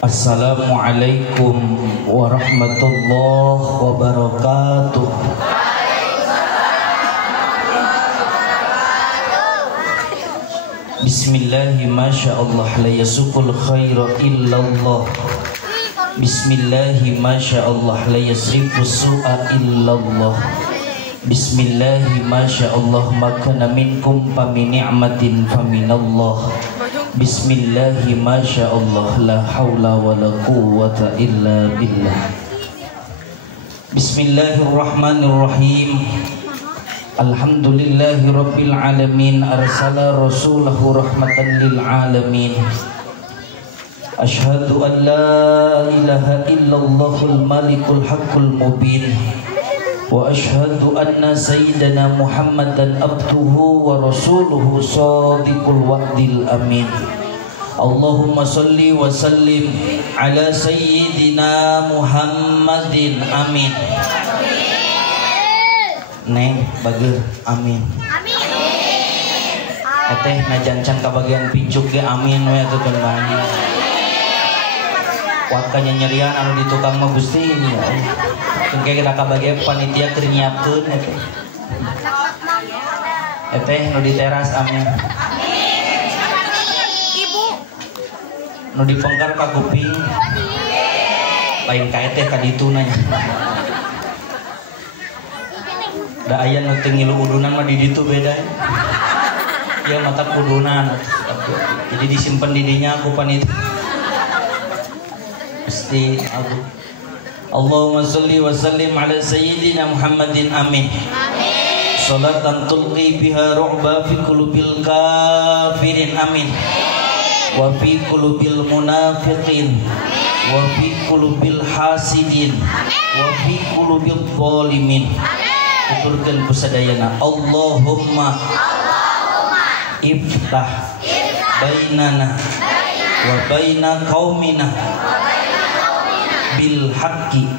Assalamualaikum warahmatullahi wabarakatuh. Bismillahi masyaallah la yasukul khaira illallah. Bismillahi masyaallah la yasrifus su'a illallah. Bismillahi masyaallah makana minkum famin ni'matin faminallah. Bismillahi masyaallah la haula wa la quwwata illa billah. Bismillahirrahmanirrahim. Alhamdulillahi rabbil alamin arsala rasulahu rahmatan lil alamin. Ashhadu an la ilaha illallahul malikul haqqul mubin. Wa ashhadu anna sayyidana Muhammadan abduhu wa rasuluhu shadiqul wa'dil amin. Allahumma salli wa sallim ala sayyidina Muhammadin amin. Neng bageur amin. Amin. Eteh najancan ka bagian pincuk ge amin we atuh kembali. Kuat nyerian anu di tukang mah Gusti ya. Engke kita kabagian panitia keur nyiapkeun eta. Eteh nu di teras amin. Ibu. Nu dipengkar ka kuping. Lain ka eteh ka ditu nanya. Da aya nu teu ngilu udunan mah di ditu beda. Ya mata kudunan. Jadi disimpen di dinya aku panitia. Pasti aku. Allahumma salli wa sallim ala sayyidina Muhammadin amin. Amin. Salatan tulqi biha ru'ba fi qulubil kafirin amin. Wa fi qulubil munafiqin. Wa fi qulubil hasidin. Wa fi qulubil zalimin. Tuturkeun kusadayana Allahumma iftah bainana wa baina qaumina bil haqqi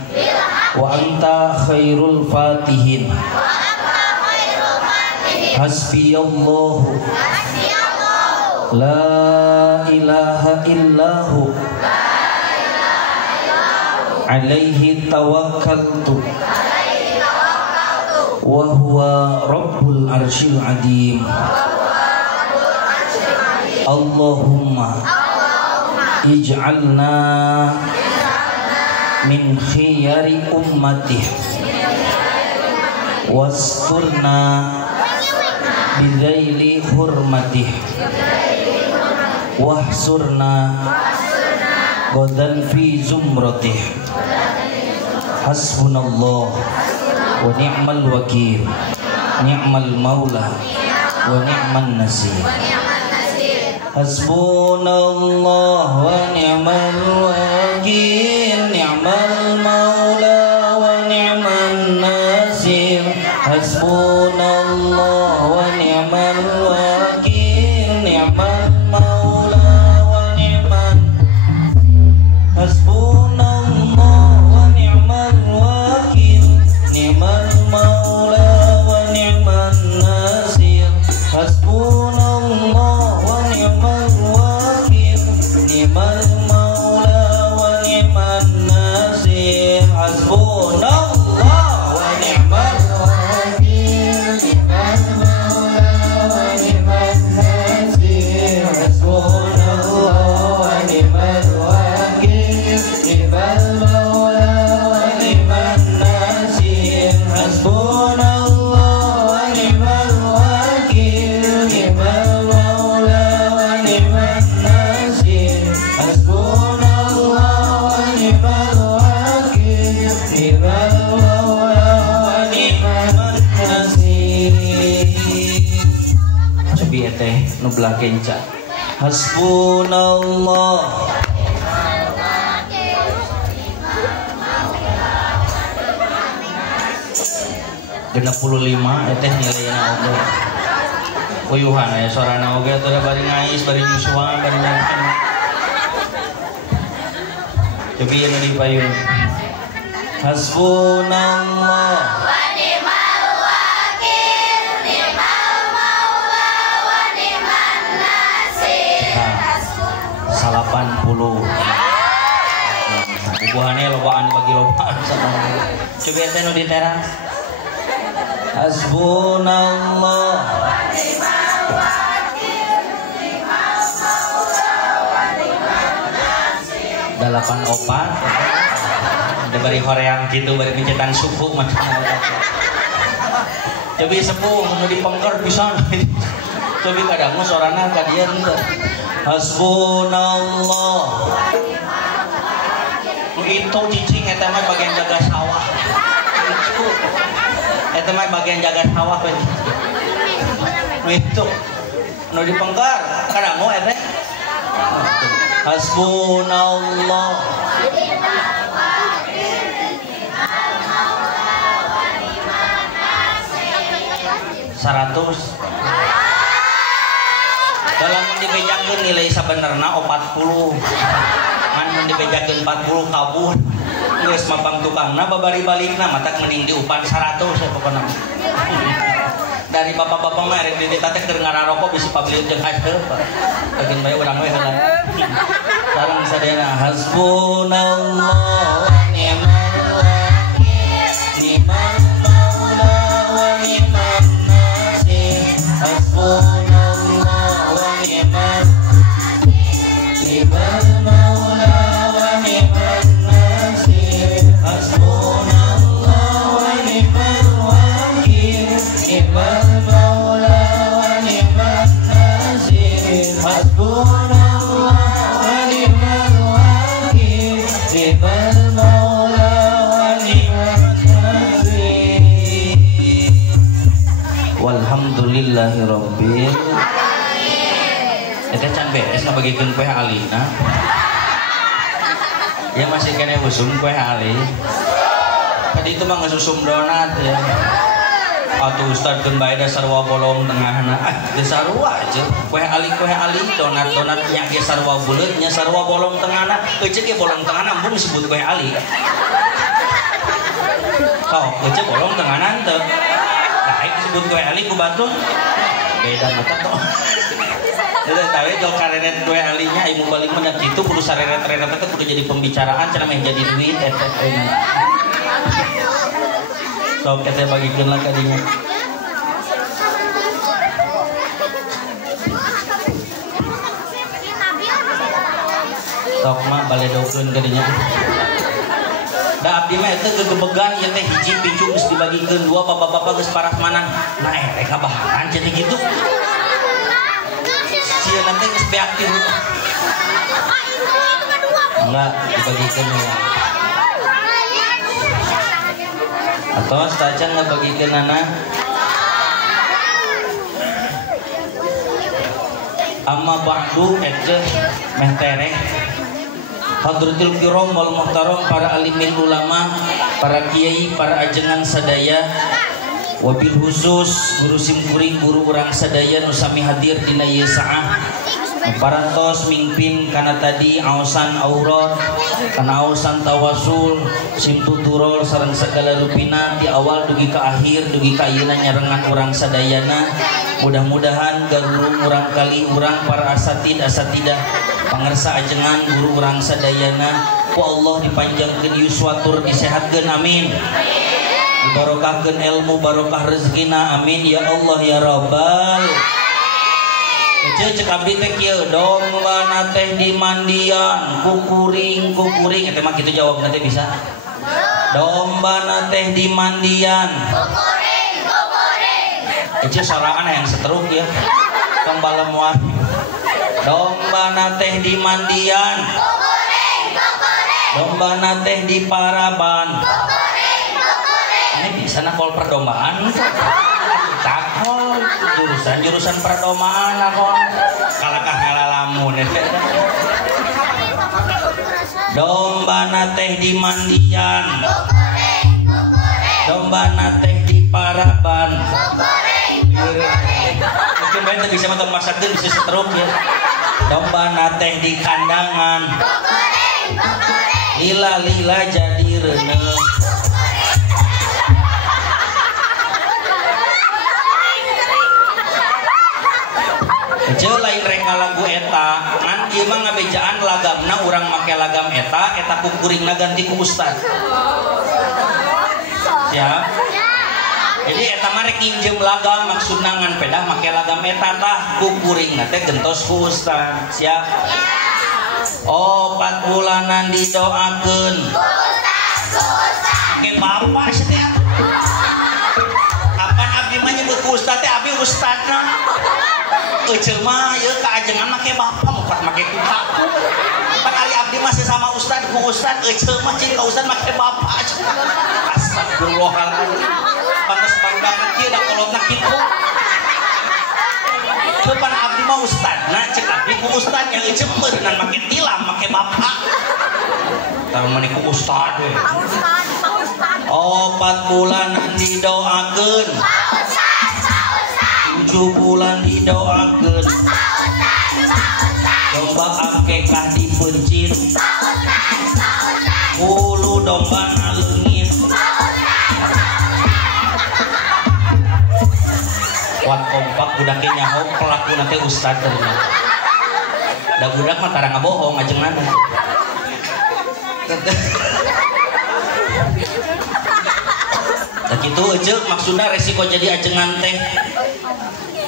wa anta khairul fatihin. Hasbiyallahu la ilaha illahu alaihi tawakkaltu wa huwa rabbul arsyil azim. Allahumma ij'alna min khiyari ummatih wasturna bidaili hurmatih wahsurna godan fi zumratih. Hasbunallah wa ni'mal wakil, ni'mal maula wa ni'man nasir. Hasbunallah wa ni'mal wakil, ni'mal maula wa ni'man nasir. Hasbunallah wa ni'mal wakil, ni'mal maula wa ni'man. Hasbunallah wa ni'mal wakil, ni'mal maula wa ni'man nasir. Hasbunallah wa ni'mal wakil, ni'mal maula wa ni'man nasir. Hasbunallah wa ni'mal wakil, ni'mal maula wa ni'man nasir. Hasbunallah wa ni'mal wakil, ni'mal maula wa ni'man nasir. Hasbunallah wa ni'mal wakil, ni'mal maula wa ni'man nasir. Hasbunallah wa ni'mal wakil, ni'mal maula wa ni'man nasir. Cobi teh nu belah kenca. Hasbunallah. Genep 55 eteh nilainya oge. Uyuhan aya sorana oge atuh bari ngais, bari nyusuan, bari nyanyian. Cobi anu dipayun. Hasbunallah buahnya lobaan bagi lobaan. Coba ente nu di teras. Hasbunallah. 84 udah bari horeang gitu bari pencetan suku macam coba sepuh mau dipengker bisa coba kadang suarana kadian teh hasbunallah itu cicing eta mah bagian jaga sawah eta mah bagian jaga sawah itu nu dipengker kadang mau eta hasbunallah 100 dalam dibejakeun nilai sabenerna 40 mun dibejakeun 40 kabur geus mapang tukangna babari balikna matak mending diupan 100 pokona dari bapak-bapak mah rek di teh keur ngararokok bisi pabeliut jeung hasil bagian bae urang we heula sareng sadayana hasbunallah wa ni'mal wakil ni'mal maula wa ni'man nasir hasbunallah wa ni'mal maula wa ni'man nasir hasbunallah wa ni'mal wakil ni'mal maula wa ni'man nasir hasbunallah wa ni'mal wakil ni'mal maula wa ni'man nasir walhamdulillahirabbil eta can beres ngabagikeun kue alina ya masih kene usum kue ali tadi itu mah ngesusum donat ya atuh ustad keun bae da sarua bolong tengahna teu sarua aja kue ali donat nya ge sarua buleut nya sarua bolong tengahna euy ceuk ge bolong tengahna embung disebut kue ali sok euy bolong tengahna teu daek disebut kue ali ku batur beda mata toh udah tahu kalau kareret kue alinya ibu balik mendak itu kudu sareret-reret itu kudu jadi pembicaraan cara main jadi duit sok kita bagikan lah kadinya sok mah baledokeun kadinya da abdi mah eta gegebegan ieu teh hiji picu geus dibagikeun dua bapak-bapak geus paras manang nah rek kabahan jadi gitu sia nanti geus beaktif enggak dibagikan ya atau saja nggak bagikan anak amma ba'du ece meh tereh hadratul kiram wal muhtaram para alimil ulama para kiai para ajengan sadaya wabil khusus guru simkuring guru urang sadaya nu sami hadir dina ieu saah parantos mingpin kana tadi aosan aurat kana aosan tawasul simtuturol sareng segala rupina ti awal dugi ka akhir dugi ka ayeuna nyarengan urang sadayana mudah-mudahan guru urang kali urang para asatidah pangersa ajengan guru urang sadayana ku Allah dipanjangkeun yuswatur disehatkeun amin barokahkeun ilmu barokah rezekina amin ya Allah ya Rabbal cek abdi teh kieu domba teh di mandian kukuring eta mah kitu jawab nanti bisa domba teh di mandian kukuring cek soraan yang seteruk ya tong balemuan domba teh di mandian kukuring domba teh di paraban ini bisa nakol perdombaan takol jurusan perdombaan nakol kalakah ngalalamun domba teh di mandian domba teh di paraban mungkin bae bisa makan masakeun bisa setruk ya domba teh di kandangan lila jadi reuneu lain rek ngalagu eta ngan ieu mah ngabejaan lagamna urang make lagam eta kukuringna ganti ku ustad. Ya. Jadi eta mah rek nginjem lagam maksudna ngan pedah make lagam eta tah kukuringna teh gentos ku ustad. Siap. 4 bulanan didoakeun. Ke bapak setiap. Kapan abdi mah nyebut ku ustad teh abdi ustadna. Eceul mah ieu kaajengan make bapak mukat make ku kaku. Pan ari abdi mah sama ustad ku ustad eceul mah cing ka ustad make bapak. Astagfirullahaladzim. Pantes barudak kieu da kolotna kitu. Pan abdi mah ustadna cek abdi ku ustad yang eceul beunang make tilam make bapak. Tah mah ku ustad we. 4 bulanan didoakeun. 7 bulan didoakeun. Domba akekah dipencit. Bulu domba naleungit. Kuat kompak budak ge nyaho pelakuna teh ustad teh. Da budak mah tara ngabohong ajengan. Gitu aja maksudnya resiko jadi ajengan teh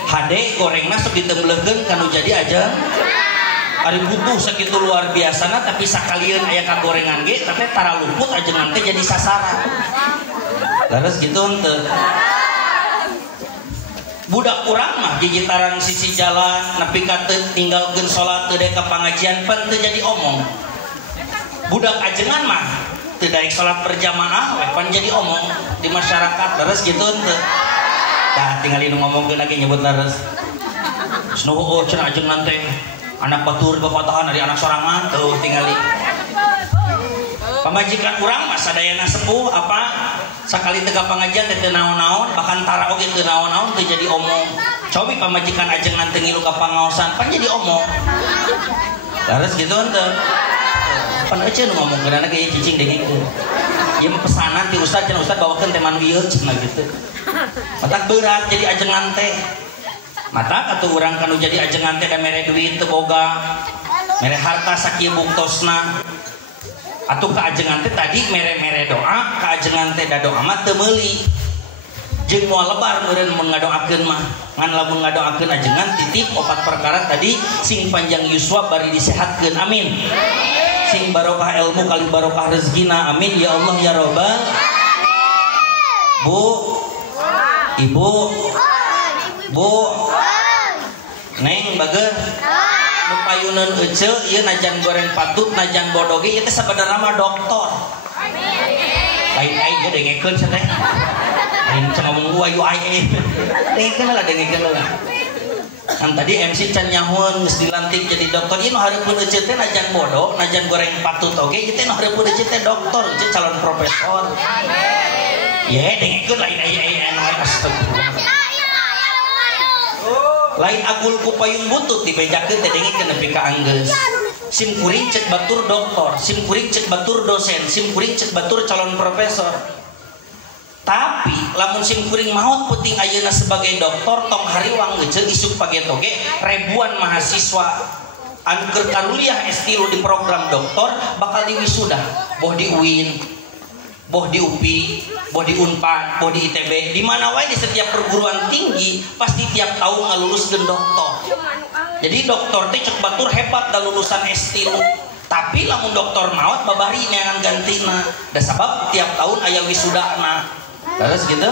hade gorengna sok ditembeleukeun kanu jadi aja ari butuh sakitu luar biasana tapi sakalian aya kagorengan ge tapi tara luput ajengan teh jadi sasaran terus gitu henteu budak urang mah gigitaran sisi jalan nepi ka teu tinggalkeun salat teu dek ka pangajian pan teu jadi omong budak ajengan mah daek sholat berjamaah pan jadi omong di masyarakat terus gitu ente dah tinggal ini ngomongkeun lagi nyebut leres nuhun cenah ajengan teh anak batur bapatahan dari anak sorangan tuh tinggali pamajikan urang mah sadayana sepuh apa sakali teu ka pangajian teh teu naon-naon bahkan tara oge teu naon-naon teu jadi omong cobi pamajikan ajengan teh ngilu ka pangaosan pan jadi omong terus gitu ente pan aja nu ngomong geuna ge cicing dengeng ieu. Ieu mah pesanan ti ustad cenah ustad bawakeun teh manu ieu cenah gitu. Matak berat jadi ajengan teh. Matak atuh urang kanu jadi ajengan teh da mere duit teu boga. Mere harta sakieu buktosna. Atuh ka ajengan teh tadi mere-mere doa, ka ajengan teh da doa mah teu meuli. Jeung moal lebar meureun mun ngadoakeun mah. Ngan lamun ngadoakeun ajengan titip 4 perkara tadi sing panjang yuswa bari disehatkeun. Amin. Sing barokah ilmu kali barokah rezekina amin ya Allah ya Rabbal Bu Ibu Bu Neng bager nu payuneun eceul ieu najan goreng patut najan bodoh ge ieu teh sabenerna mah doktor lain ai ge dengekeun cenah lain cenah ngomong wayu ai dengekeun lah dengekeun lah kan tadi MC can nyahun geus dilantik jadi dokter ieu nu hareupeun eceul teh najan bodoh najan goreng patut oge ieu teh nu hareupeun eceul teh dokter eceul calon profesor ye dengekeun lain aya anu astagfirullah lain agul ku payung butut dibejakeun teh dengekeun nepi ka anggeus sim kuring cek batur dokter sim kuring cek batur dosen sim kuring cek batur calon profesor. Tapi lamun sim kuring maot puting ayeuna sebagai doktor tong hariwang geus isuk pagetoge ribuan mahasiswa anu keur karuliah S3 di program doktor bakal diwisuda boh di UIN, boh di UPI, boh di Unpad, boh di ITB, di mana wae di setiap perguruan tinggi pasti tiap tahun ngaluluskeun doktor. Jadi doktor teh cek batur hebat da lulusan S3. Tapi lamun doktor maot babari neangan gantina. Da sabab tiap tahun aya wisudana. Terus gitu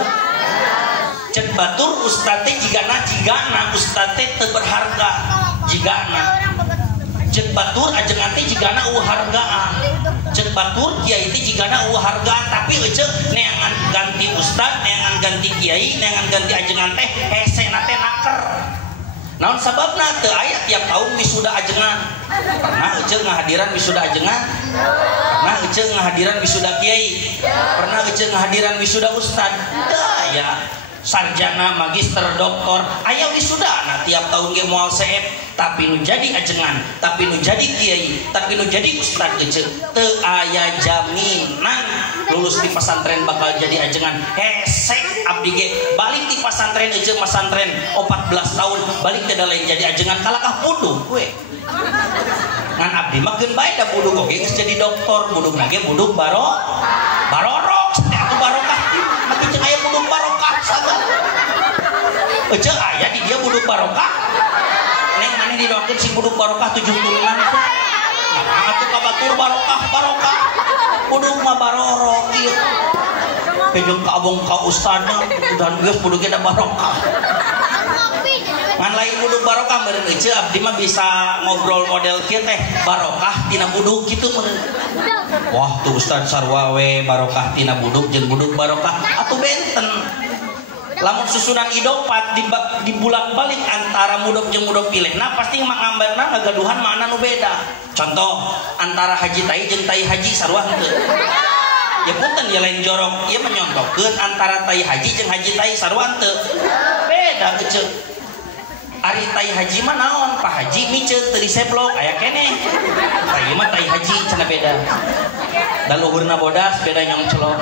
cek batur ustad teh jigana ustad teh teu berharga jigana cek batur ajengan teh jigana hargaan cek batur kiai teh jigana hargaan tapi ece neangan ganti ustad neangan ganti kiai neangan ganti ajengan teh hesena teh naker naon sababna teu aya tiap tahun wisuda ajengan pernah ece ngahadiran wisuda ajengan pernah ece ngahadiran wisuda kiai pernah ece ngahadiran wisuda ustad daya sarjana magister doktor aya wisudana tiap tahun ge moal seep tapi nu jadi ajengan tapi nu jadi kiai tapi nu jadi ustad ece teu aya jaminan lulus di pesantren bakal jadi ajengan hesek abdi ge balik di pesantren ece pesantren 14 tahun balik teh da lain jadi ajengan kalakah puduh we ngan abdi mah geun bae da buduk oge geus jadi doktor buduk nage buduk barorok atuh barokah mati ceuk aya buduk barokah saga ece aya di dia buduk barokah neng maneh didoakeun sing buduk barokah 7 turunan atuh kabatur barokah buduk mah barorok ieu pejong ka abong ka ustadna dan geus buduknya da barokah ngan lain buduk barokah meureun ece abdi mah bisa ngobrol model kieu teh barokah tina buduk kitu meureun. Wah tuh ustad sarwa we barokah tina buduk jeung buduk barokah atuh benten. Lamun susunan idopat di bulak-balik antara mudok jeung mudok pilehna pasti manggambarna ngagaduhan makna nu beda. Contoh antara haji tai jeung tai haji sarua henteu. Ya punten ya lain jorok ieu menyontokeun antara tai haji jeung haji tai sarua henteu. Beda ece. Ari tai haji mah naon Pak Haji miceun teu diseblok aya keneh tai mah tai haji cenah beda da luhurna bodas beda nyongcelok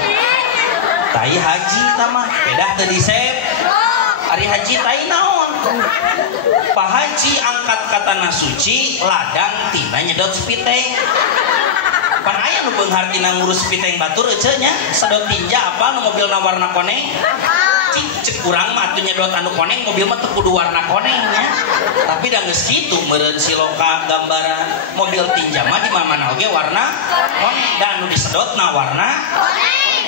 tai haji tah mah beda teu diseblok ari haji tai naon Pak Haji angkat katana suci ladang tina nyedot spiteng pan aya nu beunghar tina ngurus spiteng batur ece nya sedot tinja apa nu mobilna warna koneng cek kurang mah atuh nyedot anu koneng mobil mah teu kudu warna konengnya tapi da geus kitu meureun siloka gambaran mobil tinja mah di mana oge warna koneng dan anu disedotna warna koneng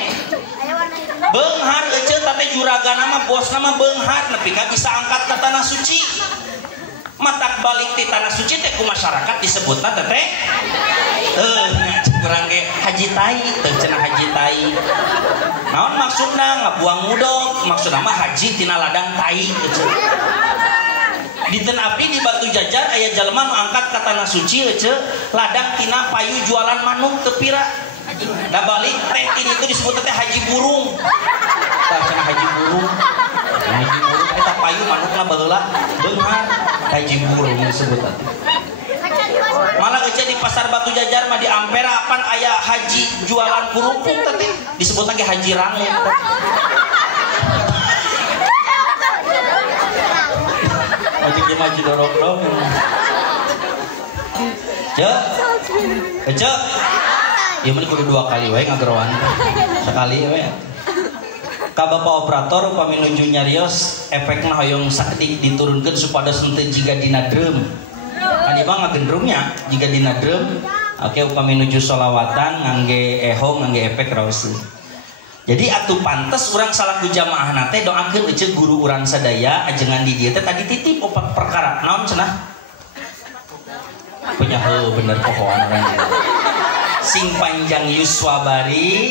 beunghar ece teh juragana mah bosna mah beunghar nepi ka bisa angkat ka tanah suci matak balik ti tanah suci teh ku masyarakat disebutna teh kurang ge haji tai teu cenah haji tai naon maksudna ngabuang mudok maksudna mah haji tina ladang tai dinten abdi di Batu Jajar aya jalema nu angkat ka tanah suci ece ladang tina payu jualan manuk teu pira da balik teh itu disebut teh haji burung tah cenah haji burung eta payu manukna baheula beunghar haji burung disebut atuh malah ece di pasar Batu Jajar mah di Ampera apan aya haji jualan kerupuk tadi disebut lagi haji rangun haji haji dorok dong cek ya meni kudu 2 kali we ngageroan sekali we ka bapak operator upami nuju nyarios efekna hoyong sakedik diturunkeun supados henteu jiga dina drum kan ieu mah ngagendrungnya jika dina drum oke upami nuju sholawatan ngangge eho ngangge efek raos. Jadi atuh pantes urang salaku jamaahna teh doakeun ece guru urang sadaya ajengan di dieu teh tadi titip 4 perkara naon cenah punya heuh bener pohoan urang sing panjang yuswa bari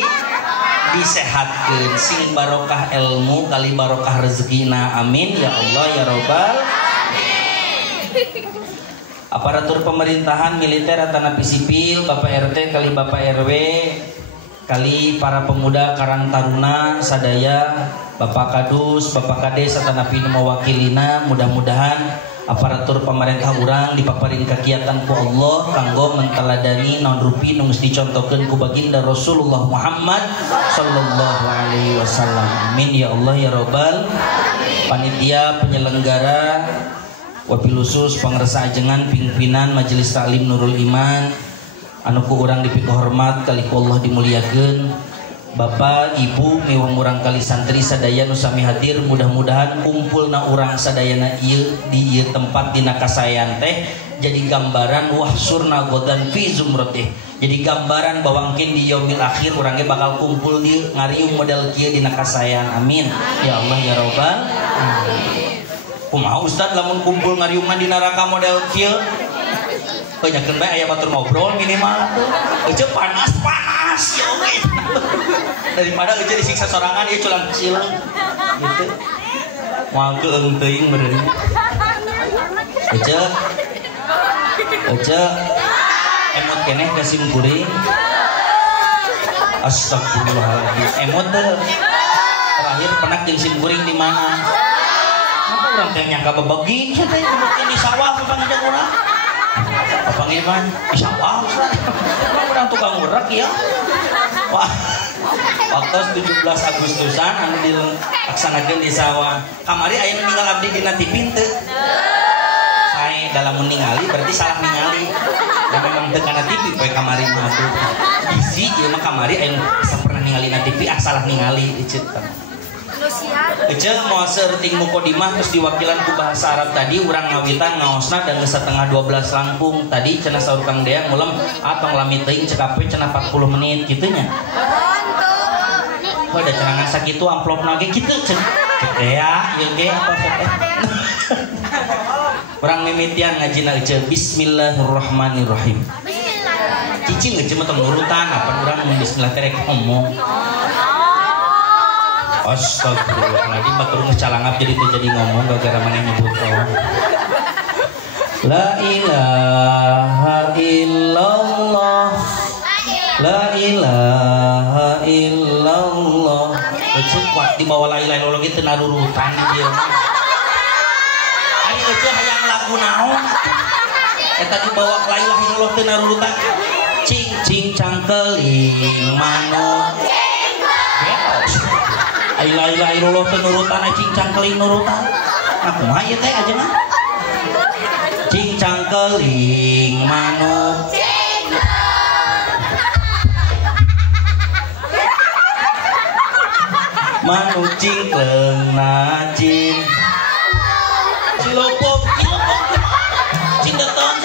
disehatkeun sing barokah ilmu kali barokah rezekina amin ya Allah ya robbal aparatur pemerintahan militer atau napi sipil Bapak RT kali Bapak RW kali para pemuda Karang Taruna sadaya Bapak Kadus Bapak Kades atau napi nu mewakilina mudah-mudahan aparatur pemerintah urang dipaparin kegiatan ku Allah kanggo menteladani naon rupi nu geus dicontohkeun ku baginda Rasulullah Muhammad sallallahu alaihi wasallam amin ya Allah ya robbal panitia penyelenggara wabil khusus pangresa ajengan pimpinan Majelis Taklim Nurul Iman anu ku urang dipikuh hormat kali ku Allah dimuliakeun Bapak Ibu miwang urang kali santri sadaya nu sami hadir mudah-mudahan kumpulna urang sadayana ieu di ieu tempat dina kasayan teh jadi gambaran wahsurna godan fi zumratih jadi gambaran bahwa mungkin di yaumil akhir urangnya bakal kumpul di ngariung model kieu dina kasayan amin ya Allah ya robbal kumaha Ustad lamun kumpul ngariungan di neraka model kieu banyakeun bae aya batur ngobrol minimal tuh ece panas ya oke daripada ece disiksa sorangan ieu culang kecil gitu moal keung teuing beureun ece emot keneh ka sim kuring astagfirullahaladzim emot teh terakhir pernah jeung sim kuring di mana urang teh nyangka bebegin teh mungkin di sawah panggil urang apa ngiman di sawah urang tukang urak ya wah waktu 17 Agustusan anu dilaksanakeun di sawah kamari aya nu ninggal abdi dina TV teu sae dalam ningali berarti salah ningali Ya memang tekana TV poe kamari mah tuh. Bisi ieu mah kamari aya asa pernah ningali na TV salah ningali eceut. Eceut mau seuting mukodimah terus diwakilan ku bahasa Arab tadi urang ngawitan ngaosna dan geus setengah 12 langkung. Tadi cenah saur Kang Deang mulem atong lami teuing cek ape cenah 40 menit kitu nya. Oh ada cenah sakitu amplopna ge kitu cenah. Ya, ieu ge apa teh? Urang mimitian ngajina eceut bismillahirrahmanirrahim. Cicing eceut mah tong nurutan apa urang mun bismillah teh rek ngomong. Astagfirullahaladzim, batur ngecalangap jadi ngomong gara-gara mana nyebut oh. La ilaha illallah, la ilaha illallah. Ecuk kuat di bawah la ilaha illallah gitu narurutan dia. Ani ecuk hayang lagu naon? Eta di bawah la ilaha illallah teu narurutan. Cing cing cangkeling manuk. La ilaha illallah teh nurutan cincang keling nurutan. Nah kumaha ieu teh aja mah. Cincang keling manuk. Manuk cingkleng nacin. Cilopok cing deton.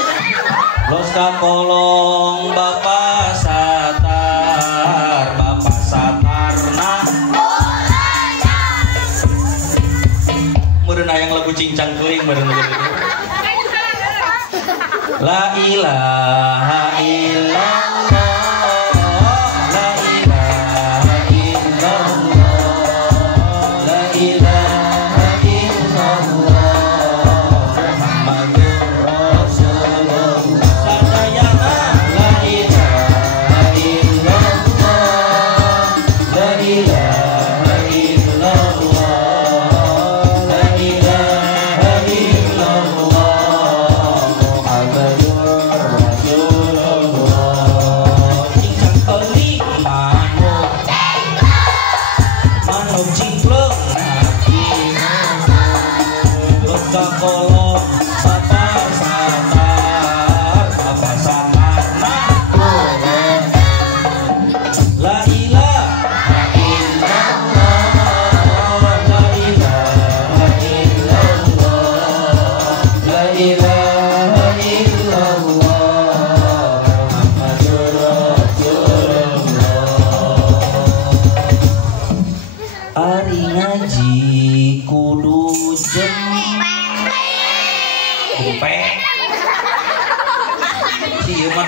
Los ka kolong Bapak Satar, Bapak Satarna. Meureun hayang lagu cincang keling meureun La ilaha illallah, la ilaha illallah, la ilaha illallah, Muhammadur Rasulullah. Sadayana la ilaha illallah, la ilaha illallah.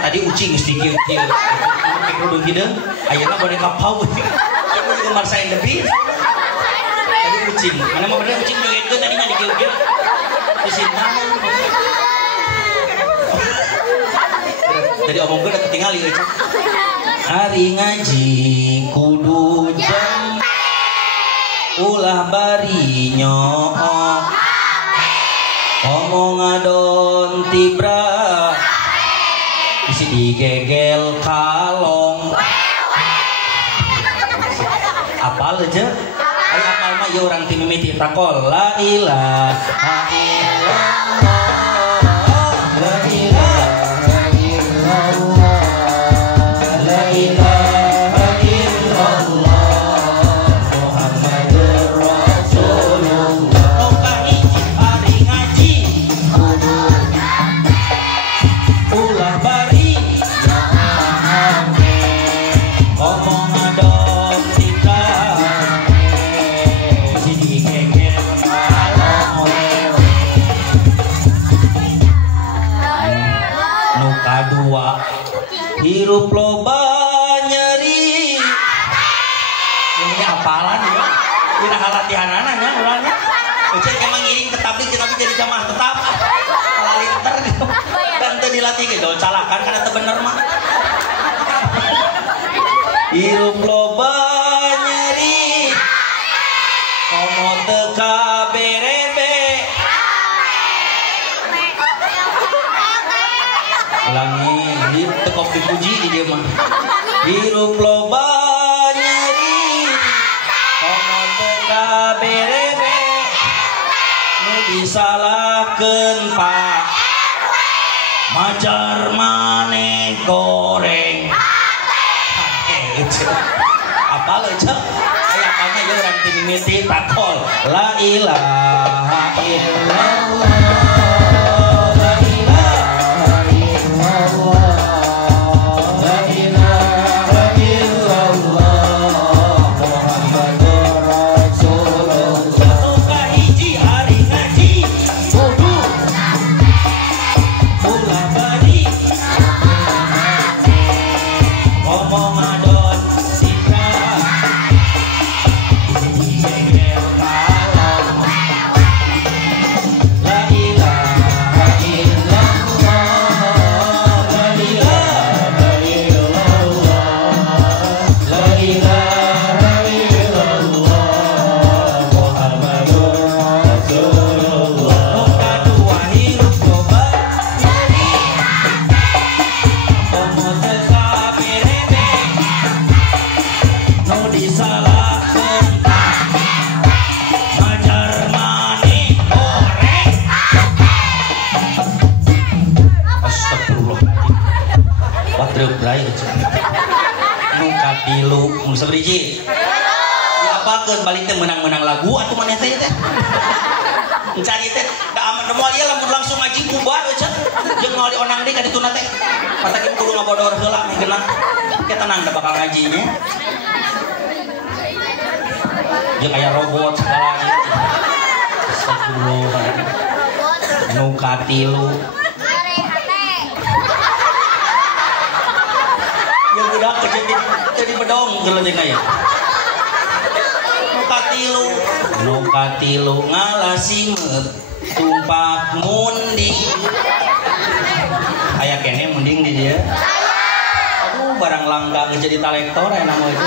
Tadi ucing mesti kieu kerudung hideung ayeuna boneka pau ieu gemar sain lebih tadi ucing mana mah bener ucing jogetkeun tadinya di kieu-kieu di sinta tadi omongkeun da ketingali euy hari ngaji kudu jam ulah bari nyook omong adon tibra isi digegel kalong apal aja ayo apal mah ya orang tim mimiti takol la ilaha illallah, la ilaha illallah, la ilaha illallah, Muhammadur Rasulullah. Okai hari ngaji ulah bari omong adon kita si digegel kalong nu kadua hirup loba nyeri ini apalan ya ini latihanana nya urangnya cek emang ngiring ke tablik tapi jadi jamaah tetap lalinter dan teu dilatih gitu calakan karena teu bener mah hirup loba nyeri komo teu kaberebe ulangi di tekop dipuji di dia mah hirup loba nyeri komo teu kaberebe nu disalahkeun Pak majar maneh goreng apa lo cek kayak apanya ya orang timimiti takol la ilaha illallah la ilaha illallah la ilaha illallah Muhammadur Rasulullah suka hiji hari ngaji wudu mula badi ngomong adon sita jeger kalong la ilaha illallah la ilaha illallah la ilaha illallah Muhammadur Rasulullah muka dua hirup coba komo teka berebe nu disalahkeun majar maneh goreng astagfirullahaladzim wadreup lain nu katilu nu sabriji ya apakeun balik teh menang-menang lagu atuh maneh teh mencari teh da amat moal ieu lamun langsung ngaji bubar we cenah jeung moal dionang deui ka dituna teh patake kudu ngabodor heula meh geuna ke tenang da bakal ngajinya jeung aya robot segala gitu astagfirullah nu katilu yang udah kejadian jadi bedong geleuding aya nu katilu ngalasimeut tumpak mundi aya kene mending di dia aduh barang langka geus jadi talektor aya nama itu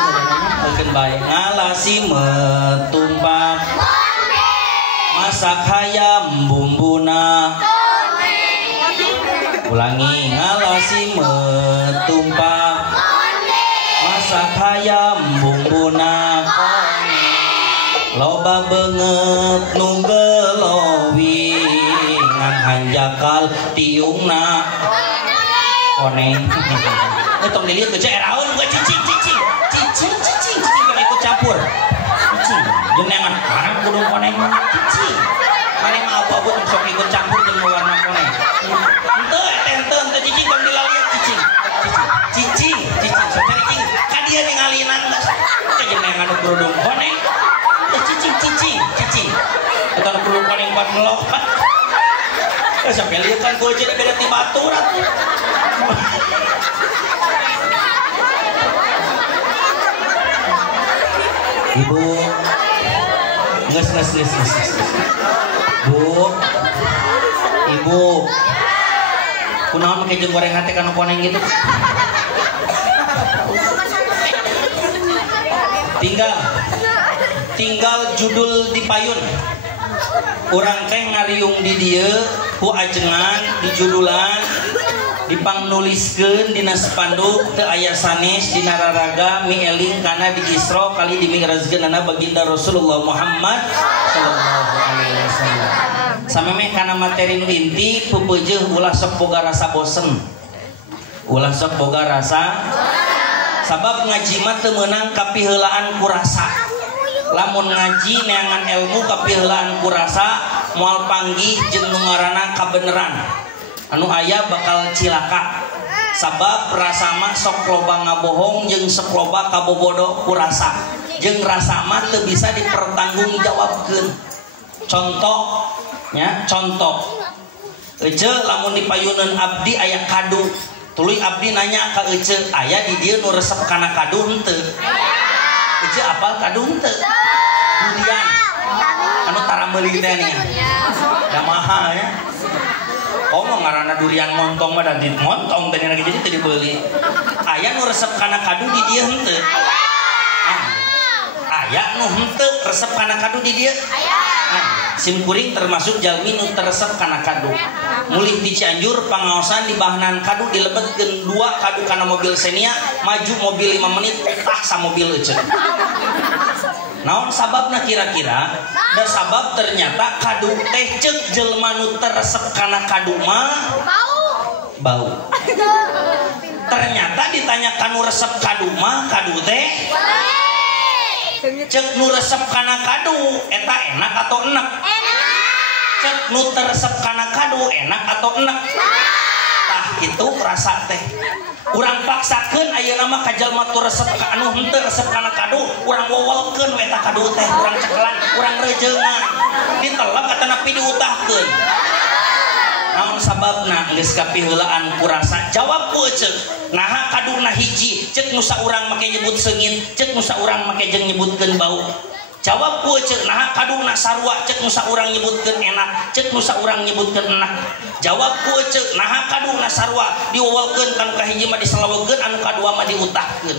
meukeun bae ngalasimeut tumpak masak hayam bumbuna ulangi ngalasimeut tumpak masak hayam bumbuna loba beungeut nu gelowi ngan hanjakal tiungna koneng tong dilihat ke eraun gua cicing kalau ikut campur cicing jenengan mana kudu koneng cicing mana mah apa-apa tong sok ikut campur jeung warna koneng henteu cicing tong dilaliat cicing sok cicing ka dia ningalinan geus ka jenengan nu kerudung koneng cicing atau perlu paling buat melokat sampai lihat kan gue jadi beda di baturan ibu nges bu ibu kunaon make jeung goreng hate kana koneng gitu tinggal judul di payun urang teh ngariung di dieu ku ajengan di judulan dipangnuliskeun dina spanduk teu aya sanes dina raraga mieling kana di Isra kali dimi'rajkeunana baginda Rasulullah Muhammad sallallahu alaihi wasallam samemeh kana materi nu inti peupeujeuh ulah sok boga rasa bosen ulah sok boga rasa sabab ngaji mah teu meunang kapiheulaan ku rasa lamun ngaji neangan ilmu kapiheulaan ku rasa moal panggih jeung nu ngaranna kabeneran anu aya bakal cilaka sabab rasa mah sok loba ngabohong jeung sok loba kabobodo ku rasa jeung rasa mah teu bisa dipertanggungjawabkeun contoh ece lamun dipayuneun abdi aya kadu tuluy abdi nanya ka ece aya di dieu nu resep kana kadu henteu ece apal kadu henteu durian anu tara meuli teh nih da mahal ya ngomong ngaranna durian montong mah dan montong teh lagi jadi teu dibeuli aya nu resep kana kadu di dieu henteu aya nu henteu resep kana kadu di dieu sim kuring termasuk jalmi nu teresep kana kadu mulih di Cianjur pangaosan di bahanan kadu dilebetkeun 2 kadu kana mobil Xenia maju mobil 5 menit tah sa mobil euceuk naon sababna kira-kira da sabab ternyata kadu teh ceuk jelema nu teresep kana kadu mah bau bau. Ternyata ditanya kanu resep kadu mah kadu teh cek nu resep kana kadu eta enak atau enak? Cek nu teresep kana kadu enak atau enak? Tah itu rasa teh urang paksakeun ayeuna mah ka jalma tu resep anu henteu resep kana kadu urang wowolkeun we eta kadu teh urang cekelan urang rejeungan ditelep eta nepi diutahkeun. Naon sababna geus kapiheulaan ku rasa? Jawab ku ceuk. Naha kaduna hiji ceuk nu saurang make nyebut seungit, ceuk nu saurang make jeung nyebutkeun bau. Jawab ku ceuk. Naha kaduna sarua ceuk nu saurang nyebutkeun enak, ceuk nu saurang nyebutkeun enak. Jawab ku ceuk. Naha kaduna sarua diwowolkeun kanu kahiji mah disalaweukeun anu kadua mah diutahkeun.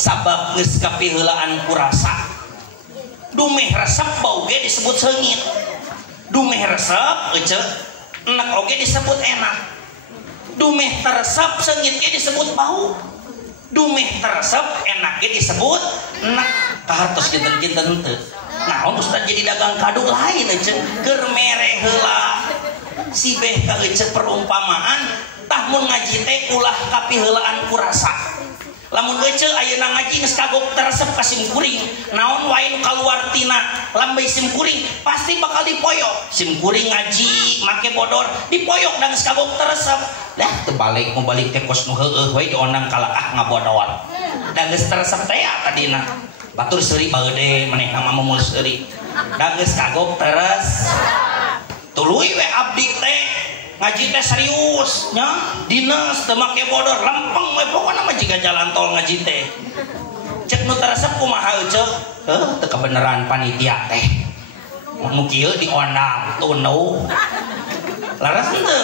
Sabab geus kapiheulaan ku rasa. Dumeh resep bau ge disebut seungit. Dumeh resep ceuk enak oge disebut enak. Dumeh teresep seungit ge disebut bau. Dumeh teresep enak ge disebut enak. Kahartos kinten-kinten teu. Naon Ustaz jadi dagang kadu lain ceuk keur mere heula. Si beh ka ceuk perumpamaan tah mun ngaji teh ulah kapiheulaan ku rasa. Lamun ceuk ayeuna ngaji geus kagok teresep ka sim kuring, naon wae nu kaluar tina lambei sim kuring pasti bakal dipoyok. Sim kuring ngaji make bodor dipoyok dan geus kagok teresep. Lah teu balik mau balik ke kos nu heueuh we dionang kalaah ngabodor. Da geus teresep teh tadina. Batur seuri baeude manehna mah mumul seuri. Da geus kagok teres. Tuluy we abdi teh ngaji teh serius nya dinas teu make bodor lempeng we pokona mah jiga jalan tol ngaji teh. Cek nu teresep kumaha ceuk? Teu kebenaran panitia teh. Nu kieu diondang tunau. Laras teu.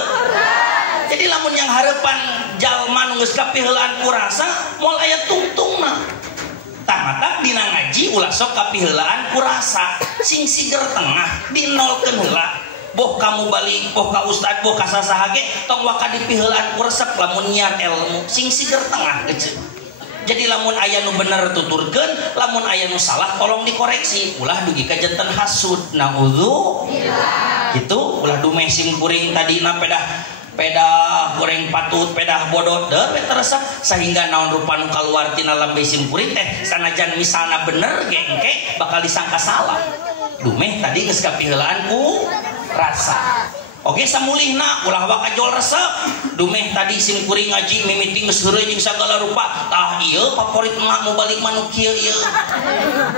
Jadi lamun yang harapan jalma nu geus kapiheulaan ku rasa moal aya tungtungna. Tah mata dina ngaji ulah sok kapiheulaan ku rasa. Sing siger tengah dinolkeun heula. Boh kamu balik, boh ka ustad, boh ka sasaha ge tong waka dipiheulaan ku resep lamun nyiar ilmu sing siger tengah kecil. Jadi lamun aya nu bener tuturkeun, lamun aya nu salah tolong dikoreksi. Ulah dugi ka janten hasud. Naudzubillah. Kitu ulah dumeh sim kuring tadina pedah goreng patut, pedah bodot deur we teresep sehingga naon rupa nu kaluar tina lambei sim kuring teh sanajan misalna bener ge engke bakal disangka salah. Dumeh tadi geus kapiheulaan ku rasa. Oke samulihna ulah waka jual resep. Dumeh tadi sim kuring ngaji mimiti geus heureuy jeung sagala rupa. Tah ieu favorit emak mau balik manu kieu ieu.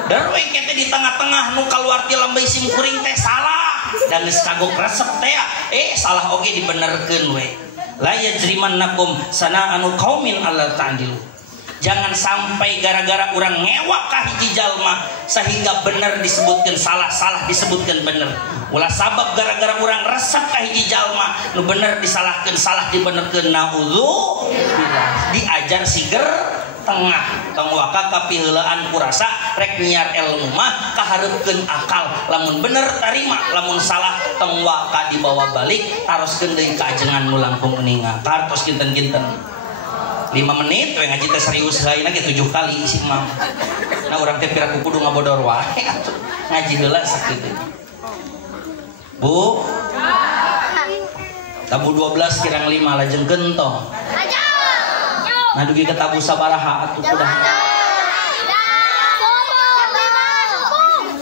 Da we kete di tengah-tengah nu kaluar ti lambei sim kuring teh salah. Dan geus kagok resep teh salah oge dibenerkeun we. La yajrimannakum sana'anu qaumin alla ta'dilu. Jangan sampai gara-gara orang ngewak ka hiji jalma sehingga benar disebutkan salah, salah disebutkan benar. Ulah sabab gara-gara orang resep ka hiji jalma nu bener disalahkeun, salah dibenerkeun. Naudzubillah. Diajar siger tengah tong waka kapiheulaan ku rasa rek nyiar ilmu mah kahareupeun akal. Lamun bener tarima, lamun salah tong waka dibawa balik taroskeun deui ka ajengan nu langkung geuningan. Tartos kinten-kinten 5 menit we ngaji teh serius lainna ge 7 kali si imam. Nah urang teh pira kudu ngabodor wae atuh. Ngaji heula sakitu. Bu. Tabu 12 kirang 5 lajeng gentong. Nah dugi ke tabu sabaraha atuh kudah.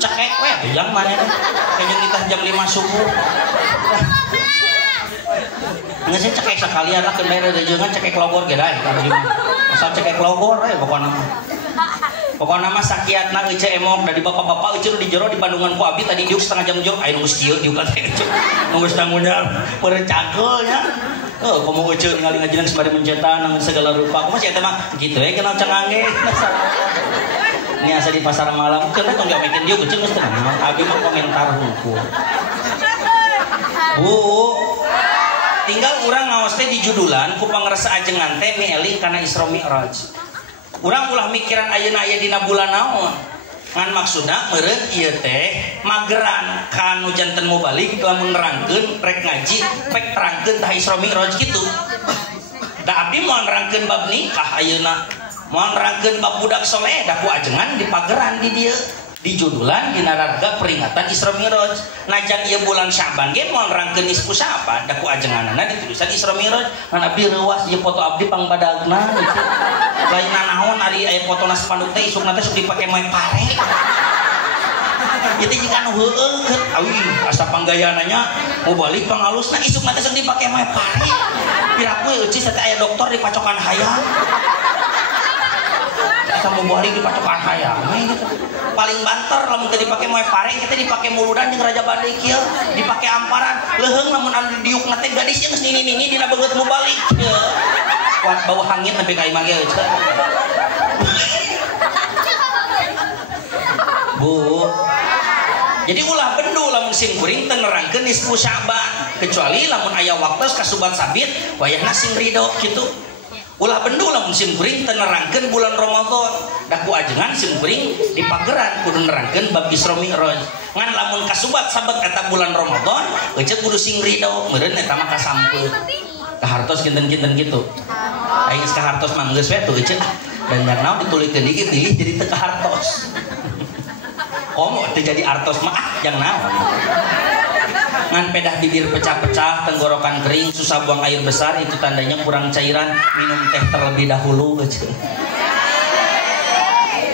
Cekek we atuh jang maneh teh. Kayaknya kita jam 5 subuh. Nggak sih cekek sekalian lah kendara ada jangan cekek logor gitu aja asal cekek logor aja pokoknya mah sakiatna ece emok dari bapak-bapak ece di jero di Bandungan ku abi tadi diuk setengah jam jero ayo nunggu kieu diuk teh ece nunggu tanggungan pada cagolnya kamu ece ningali ngajian sembari mencetak nang segala rupa kamu sih eta mah gitu ya kenal cengange ini asa di pasar malam kan tong gak bikin diuk ece geus tenang abi mah komentar hukum Bu tinggal urang ngaos teh di judulan ku pangresa ajengan teh mieling kana Isra Mi'raj. Urang ulah mikiran ayeuna aya dina bulan naon. Ngan maksudna meureun ieu teh mageran kanu janten mau balik lamun nerangkeun rek ngaji pek terangkeun tah Isra Mi'raj kitu. Da abdi moal nerangkeun bab nikah ayeuna, moal nerangkeun bab budak soleh da ku ajengan di pageran di dieu. dijudulan dina rarga peringatan Isra Mi'raj. Najan ieu bulan Syaban ge moal nerangkeun nisfu Syaban da ku ajenganana ditulisan Isra Mi'raj. Ngan abdi reuas ieu foto abdi pangbadagna gitu. Lain nanaon ari aya fotona spanduk teh isukna teh sok dipake moe pare. Jadi jika anu heueuh keur awi asa panggayananya mau balik pangalusna isukna teh sok dipake moe pare. Piraku eueuh teh aya dokter di pacokan hayang. Asa mau balik di pacokan hayang gitu. Paling banter lamun teu dipake moe pareng kita dipake muludan jeung raja bade kieu dipake amparan leuheung lamun anu diukna teh gadis geus nini-nini dina beungeut mu balik kieu kuat bau hangit nepi ka imah ge Bu. Jadi ulah bendu lamun sim kuring teu nerangkeun nisfu Syaban kecuali lamun aya waktu kasubat sabit wayahna sing ridho kitu. Ulah bendu lamun sim kuring teu nerangkeun bulan Ramadan da ku ajengan sim kuring di pageran kudu nerangkeun bab Isra Mi'raj. Ngan lamun kasubat sabat eta bulan Ramadan euceuk kudu sing ridho meureun eta mah kasampeuh. Kahartos kinten-kinten kitu. Aing geus kahartos mah geus we tuh euceuk. Dan naon ditulikeun ieu pilih jadi teu kahartos. Komo teu jadi artos mah yang naon. Ngan pedah bibir pecah-pecah, tenggorokan kering, susah buang air besar, itu tandanya kurang cairan, minum teh terlebih dahulu.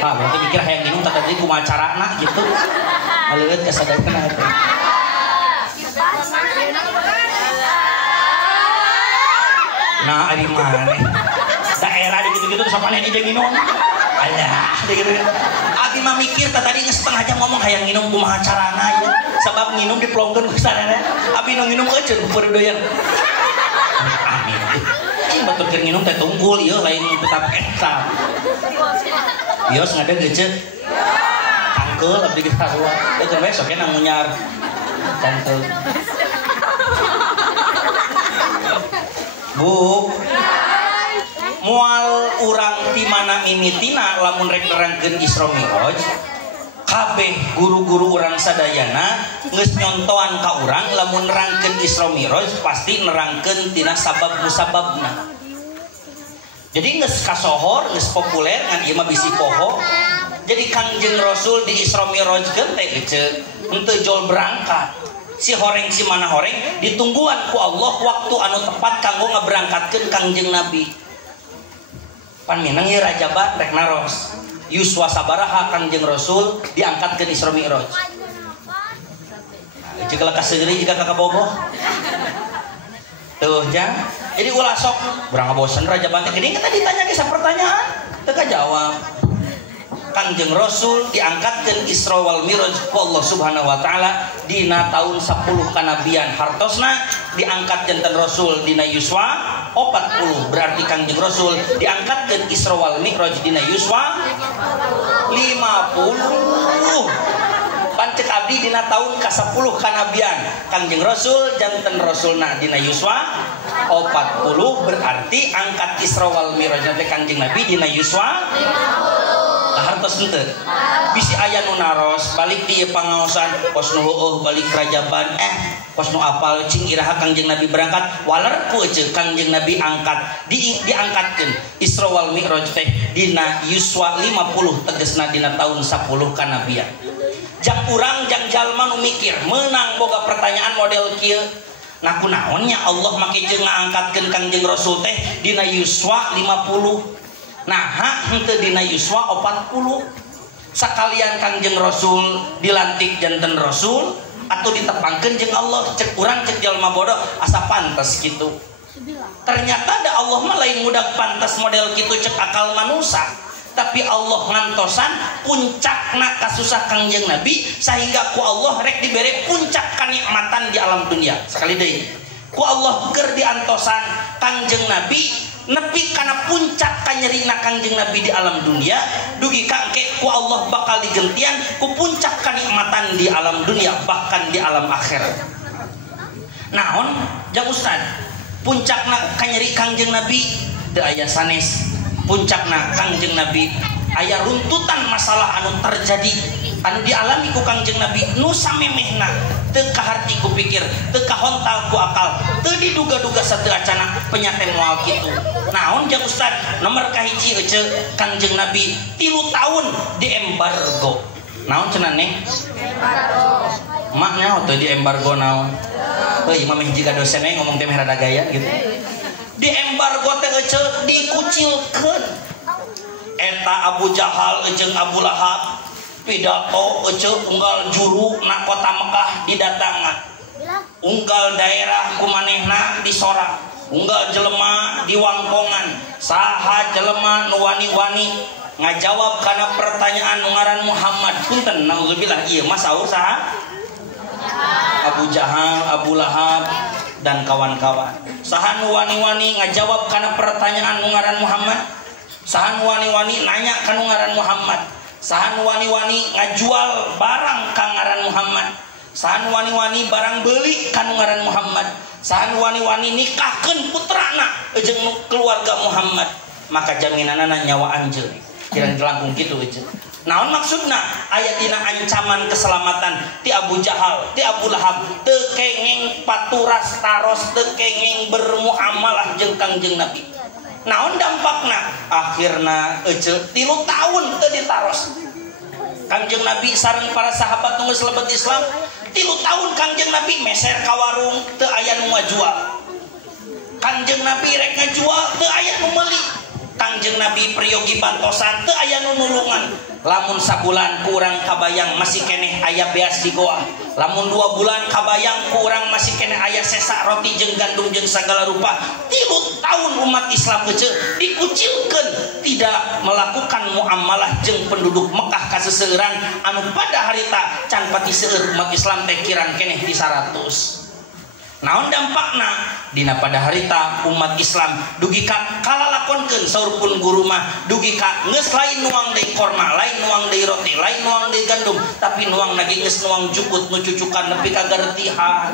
Ah, berarti mikir hayang minum tadi kumaha carana gitu. Aleueut kasadayana hate. Nah, ari maneh. Daerah gitu-gitu terus apaan yang minum? Alah, gitu. Abi mah mikir tadi setengah jam ngomong hayang minum kumaha carana ya. Sebab minum diplongkeun ku sarana. Abi nu minum euceun beureum doyan. Amin. Cing batur keur minum teh tunggul ieu lain tetap eta. Bios ngadeg euceun. Cangkeul abdi geus sarua. Teu we sok nang munyar. Cangkeul. Bu. Moal urang di mana mimitina lamun rek nerangkeun Isra Mi'raj kabeh guru-guru urang sadayana geus nyontoan ka urang lamun nerangkeun Isra Mi'raj pasti nerangkeun tina sabab musababna. Jadi geus kasohor geus populer ngan ieu mah bisi poho. Jadi Kangjeng Rasul di Isra Mi'raj teh geuceuk henteu jol berangkat. Si horeng si mana horeng ditungguan ku Allah waktu anu tepat kanggo ngaberangkatkeun Kangjeng Nabi. Pan minang ieu Rajabat rek naros. Yuswa sabaraha Kangjeng Rasul diangkatkeun Isra Mi'raj. Nah, jika lekas seugeuy jika kakak boboh. Tuh jang. Jadi ulah sok urang bosen Rajabat teh geuning kita ditanya ge pertanyaan teu kajawab. Kangjeng Rasul diangkatkeun Isra wal Mi'raj ku Allah Subhanahu wa taala dina taun 10 kanabian hartosna diangkat janten Rasul dina Yuswa 40 berarti Kangjeng Rasul diangkatkeun Isra wal Mi'raj dina Yuswa 50 pancek abdi dina taun ka-10 kanabian Kangjeng Rasul janten Rasulna dina Yuswa 40 berarti angkat Isra wal Mi'raj teh Kangjeng Nabi dina Yuswa 50 hartos henteu bisi aya nu naros balik di pangaosan kos nu heueuh balik Rajaban kos nu apal cing iraha Kangjeng Nabi berangkat walerku ceuk Kangjeng Nabi angkat diangkatkeun Isra wal Mi'raj teh dina Yuswa 50 tegasna dina taun 10 kanabian. Jang urang jang jalma nu mikir meunang boga pertanyaan model kieu nah kunaonnya Allah make jeung ngaangkatkeun Kangjeng Rasul teh dina Yuswa 50 nah henteu dina Yuswa 40 sakalian Kangjeng Rasul dilantik janten Rasul atau ditepangkeun jeung Allah cek urang cek jalma bodoh asa pantes kitu. Ternyata da Allah mah lain mudah pantes model kitu cek akal manusia. Tapi Allah ngantosan puncakna kasusah Kangjeng Nabi sehingga ku Allah rek dibere puncak kanikmatan di alam dunia. Sekali deui. Ku Allah keur diantosan Kangjeng Nabi nepi kana puncak kanyerina Kangjeng Nabi di alam dunia dugi kangke ku Allah bakal digentian ku puncak kanikmatan di alam dunia bahkan di alam akhirat. Naon jang Ustad puncakna kanyeri Kangjeng Nabi teu aya sanes puncakna Kangjeng Nabi aya runtutan masalah anu terjadi anu dialami ku Kangjeng Nabi nu samemehna teu kaharti ku pikir teu kahontal ku akal teu diduga-duga sateu acana penyate moal kitu. Naon jang Ustad nomor kahiji euceuk Kangjeng Nabi 3 tahun diembargo. Naon cenah neh? Maknya waktu di embargo naon? Heuh imam hiji ka dosen ngomong teh rada gaya gitu. Di embargo teh dikucilkeun. Eta Abu Jahal jeung Abu Lahab pidato unggal juru na kota Mekah didatangan. Unggal daerah kumanehna disorang. Unggal jelema di wangkongan. Saha jelema nu wani-wani ngajawab karena pertanyaan ngaran Muhammad. Punten naudzubillah ieu mah saur saha? Abu Jahal, Abu Lahab dan kawan-kawan. Saha nu wani-wani ngajawab karena pertanyaan ngaran Muhammad. Saha nu wani-wani nanya ka ngaran Muhammad. Saha nu wani-wani ngajual barang ka ngaran Muhammad. Saha nu wani-wani barang beuli ka ngaran Muhammad. Saha nu wani-wani nikahkeun putrana jeung keluarga Muhammad. Maka jaminanana nyawa anjeun. Kirang jelangkung gitu aja. Naon maksudna? Aya dina ancaman keselamatan ti Abu Jahal, ti Abu Lahab teu kenging paturas taros, teu kenging bermuamalah jeung Kangjeng Nabi. Naon dampakna? Akhirna ece 3 tahun teu ditaros. Kangjeng Nabi sareng para sahabat nu geus lebet Islam 3 tahun Kangjeng Nabi meser ka warung teu aya nu ngajual. Kangjeng Nabi rek ngajual teu aya nu meuli. Kangjeng Nabi priyogi bantosan teu aya nu nulungan. Lamun sabulan kurang kabayang masih keneh aya beas di goa. Lamun 2 bulan kabayang kurang masih keneh aya sesa roti jeung gandum jeung sagala rupa. 3 tahun umat Islam kece dikucilkeun tidak melakukan muamalah jeung penduduk Mekah kaseseueuran anu pada harita can pati seueur umat Islam teh kirang keneh di 100. Naon dampakna? Dina pada harita umat Islam dugi ka kalalakonkeun saur pun guru mah dugi ka geus lain nuang deui korma, lain nuang deui roti, lain nuang deui gandum, tapi nuang lagi geus nuang jukut nu cucukan nepi ka garetihan.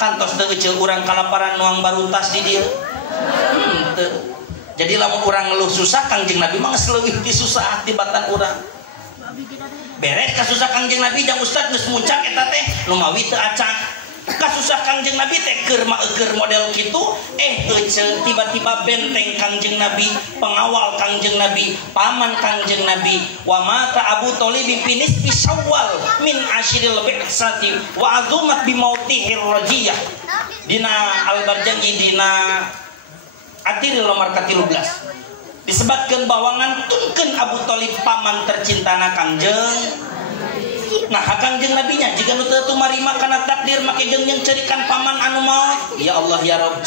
Kantos teu eceul urang kalaparan nuang baruntas di dieu. Henteu. Jadi lamun urang ngeluh susah Kangjeng Nabi mah geus leuwih ti susah tibatan urang. Beres kasusah Kangjeng Nabi jang ustad geus muncak eta teh nu mawi teu acan. Kasusah Kangjeng Nabi teh keur model kitu tiba-tiba benteng Kangjeng Nabi, pengawal Kangjeng Nabi, paman Kangjeng Nabi. Wa mata Abu Thalib finis fi Syawal min asyiril bi'sati wa azumat bi mautihir rajiyah. Dina Al-Barjanji dina Atiril nomor 13 disebutkeun bawangan tunkeun Abu Thalib paman tercintana Kangjeng. Nah Kangjeng Nabinya jika nu teu marima kana takdir make jeung yang cerikan paman anu maot. Ya Allah ya Rabb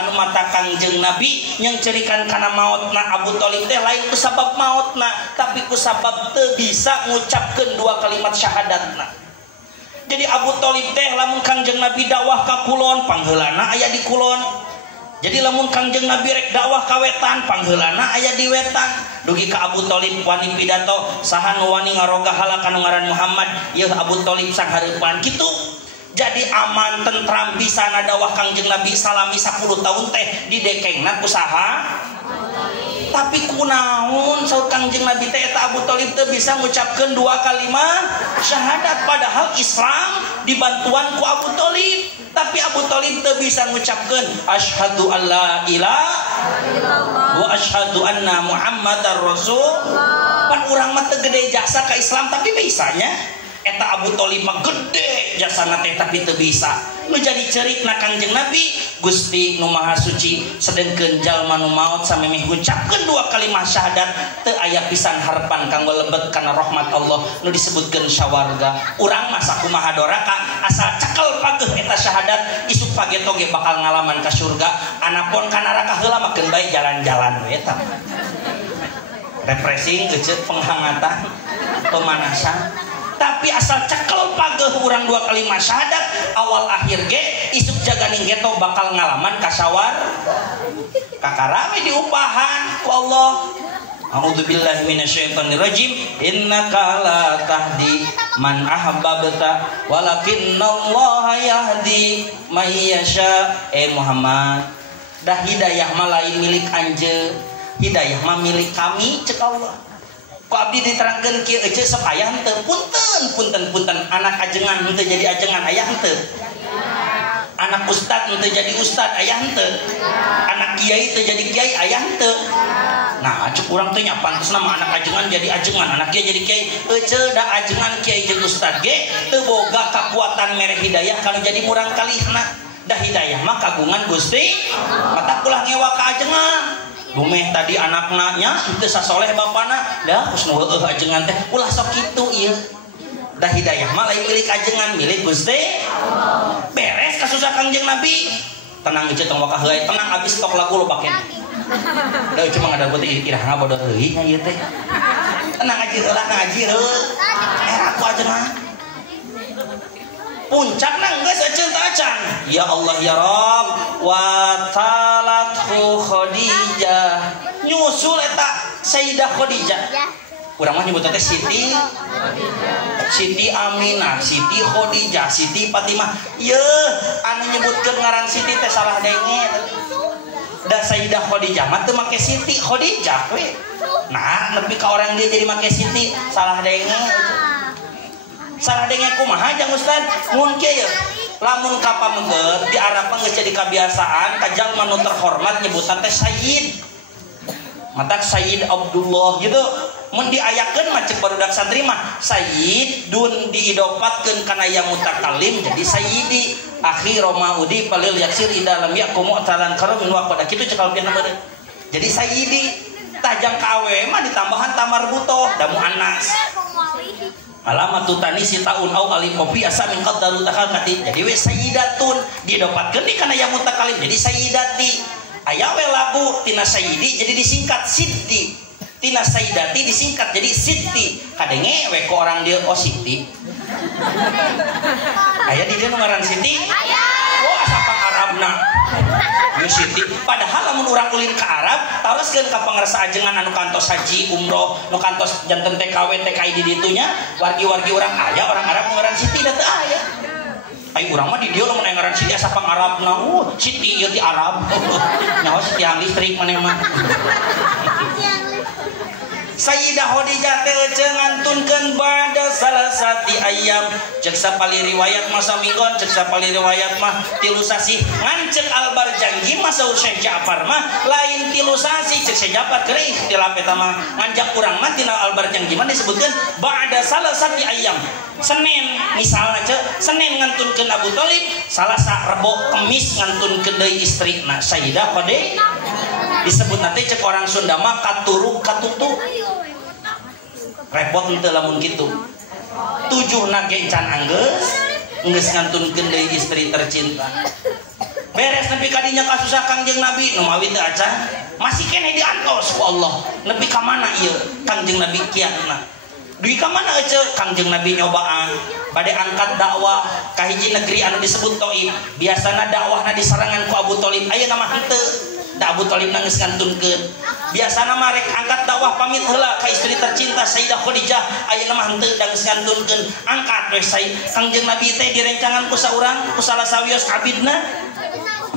anu mata Kangjeng Nabi yang cerikan kana maotna Abu Thalib teh lain ku sabab maotna tapi ku sabab teu bisa ngucapkeun 2 kalimat syahadatna. Jadi Abu Thalib teh lamun Kangjeng Nabi dakwah ka kulon pangheulana aya di kulon. Jadi lamun Kangjeng Nabi rek dakwah ka wetan pangheulana aya di wetan. Dugi ka Abu Thalib wani pidato saha nu wani ngaroga hala kana ngaran Muhammad yeuh Abu Thalib sang hareupan kitu. Jadi aman tentram bisa dakwah Kangjeng Nabi salami 10 tahun teh didekengna ku saha? Tapi kunaon saur Kangjeng Nabi teh eta Abu Thalib teu bisa ngucapkeun 2 kalimat syahadat padahal Islam dibantuan ku Abu Thalib. Tapi Abu Thalib teu bisa ngucapkeun asyhadu alla ilaha illallah wa asyhadu anna Muhammadar Rasul. Pan urang mah teu gede jasa ka Islam tapi bisanya eta Abu Thalib mah gede jasana teh tapi teu bisa. Nu jadi ceritna Kangjeng Nabi Gusti nu Maha Suci sedengkeun jalma nu maot samemeh ngucapkeun 2 kalimat syahadat teu aya pisan harapan kanggo lebet kana rahmat Allah nu disebutkeun syawarga. Urang mah sakumaha doraka asal cekel pageuh eta syahadat isuk pageto ge bakal ngalaman ka surga. Anapun ka neraka heula mah keun bae jalan-jalan we eta. Refreshing geuceut penghangatan pemanasan. Tapi asal cekel pageuh urang 2 kalimat syahadat awal akhir ge isuk jaganing geto bakal ngalaman kasawar kakarame diupahan ku Allah. A'udzubillahi minasyaitonirrajim. Innaka la tahdi man ahbabta walakinnallaha yahdi may yasha. Muhammad, dah hidayah mah lain milik anjeun, hidayah mah milik kami cek Allah. Ku abdi diterangkeun kieu ece sok aya henteu punten anak ajengan henteu jadi ajengan aya henteu anak ustad teu jadi ustad aya henteu, anak kiai teu jadi kiai aya henteu. Nah cuk urang teh nya pantes nama anak ajengan jadi ajengan, anak kiai jadi kiai. Ece da ajengan kiai jeung ustad ge teu boga kakuatan mere hidayah kalau jadi murang kalihna. Da hidayah mah kagungan Gusti mata ulah ngewa ka ajengan. Bumeh tadi anakna nya teu sasoleh bapana, da geus nu heueuh ajengan teh ulah sok kitu ieu. Da hidayah mah lain milik ajengan, milik Gusti Allah. Beres kasusah Kangjeng Nabi. Tenang aja tong wakah heula, tenang abis stok lagu lo pake. Da cuma ngada putih irahna bodoh heuy nya ieu teh. Tenang aja heula ngaji heuh. Aku ajengan. Puncakna geus aceun teh acan. Ya Allah ya Rabb wa talathu Khadijah. Nyusul eta Sayyidah Khadijah. Urang mah nyebut teh Siti Siti Aminah, Siti Khadijah, Siti Fatimah. Yeuh, anu nyebutkeun ngaran Siti teh salah denge. Da Sayyidah Khadijah mah teu make Siti Khadijah we. Nah, nepi ka orang dia jadi make Siti salah denge. Salah denge kumaha jang Ustaz? Mun kieu lamun ka pamenggeut di Arab mah geus jadi kebiasaan ka jalma nu terhormat nyebutan teh Sayyid. Matak Sayyid Abdullah gitu. Mun diayakeun mah cek barudak santri mah Sayyid dun diidopatkeun kana yang mutakallim jadi Sayyidi. Akhi Romaudi palil yaksir ida lam yaqumu talan karamin wa qada kitu cek alfian mah. Jadi Sayyidi tajang kawe mah ditambahan tamar butoh damu anas. Alamatu tanisi taun au alif kopi asa min qaddaru takalkati. Jadi we sayyidatun didapatkeun di kana yang mutakalim jadi sayyidati. Aya we lagu tina sayyidi jadi disingkat Siti. Tina sayyidati disingkat jadi Siti. Kadenge we ko orang dia oh Siti. Aya di dieu ngaran Siti? Aya. Oh asa pang Arabna. Yo Siti. Padahal lamun urang ulin ka Arab, taroskeun ka pangarsa ajengan anu kantos haji, umroh, nu kantos janten TKW, TKI di ditu nya, wargi-wargi urang aya orang Arab ngaran Siti da teu aya. Ai urang mah di dieu lamun ngaran Siti asa pang Arabna. Siti ieu ti Arab. Nyaho Siti yang listrik maneh mah. Sayyidah Khadijah teh ceung ngantunkeun bada salasati ayam cek sapali riwayat masa minggon cek sapali riwayat mah tilu sasi ngancek albar janji masa Syekh Ja'far mah lain tilu sasi cek Syekh Ja'far keur ikhtilaf eta mah nganjak urang mah tina albar janji mah disebutkeun bada salasati ayam. Senin misalnya cek Senin ngantunkeun Abu Thalib Salasa Rebo Kemis ngantunkeun deui istrina Sayyidah Khadijah disebut nanti cek orang Sunda mah katuruk katutu repot henteu lamun kitu 7 na ge can anggeus ngantunkeun deui istri tercinta beres nepi ka dinya kasusah Kangjeng Nabi nu mawi teu acan masih keneh diantos ku Allah nepi ka mana ieu Kangjeng Nabi kiatna dugi ka mana ece Kangjeng Nabi nyobaan bade angkat dakwah ka hiji negeri anu disebut Thaif biasana dakwahna disarangan ku Abu Thalib ayeuna mah henteu da Abu Thalib nangis ngantunkeun biasana mah rek angkat dakwah pamit heula ka istri tercinta Sayyidah Khadijah ayeuna mah henteu nangis ngantunkeun angkat we Kangjeng Nabi teh direncangan ku saurang ku salah sawios abidna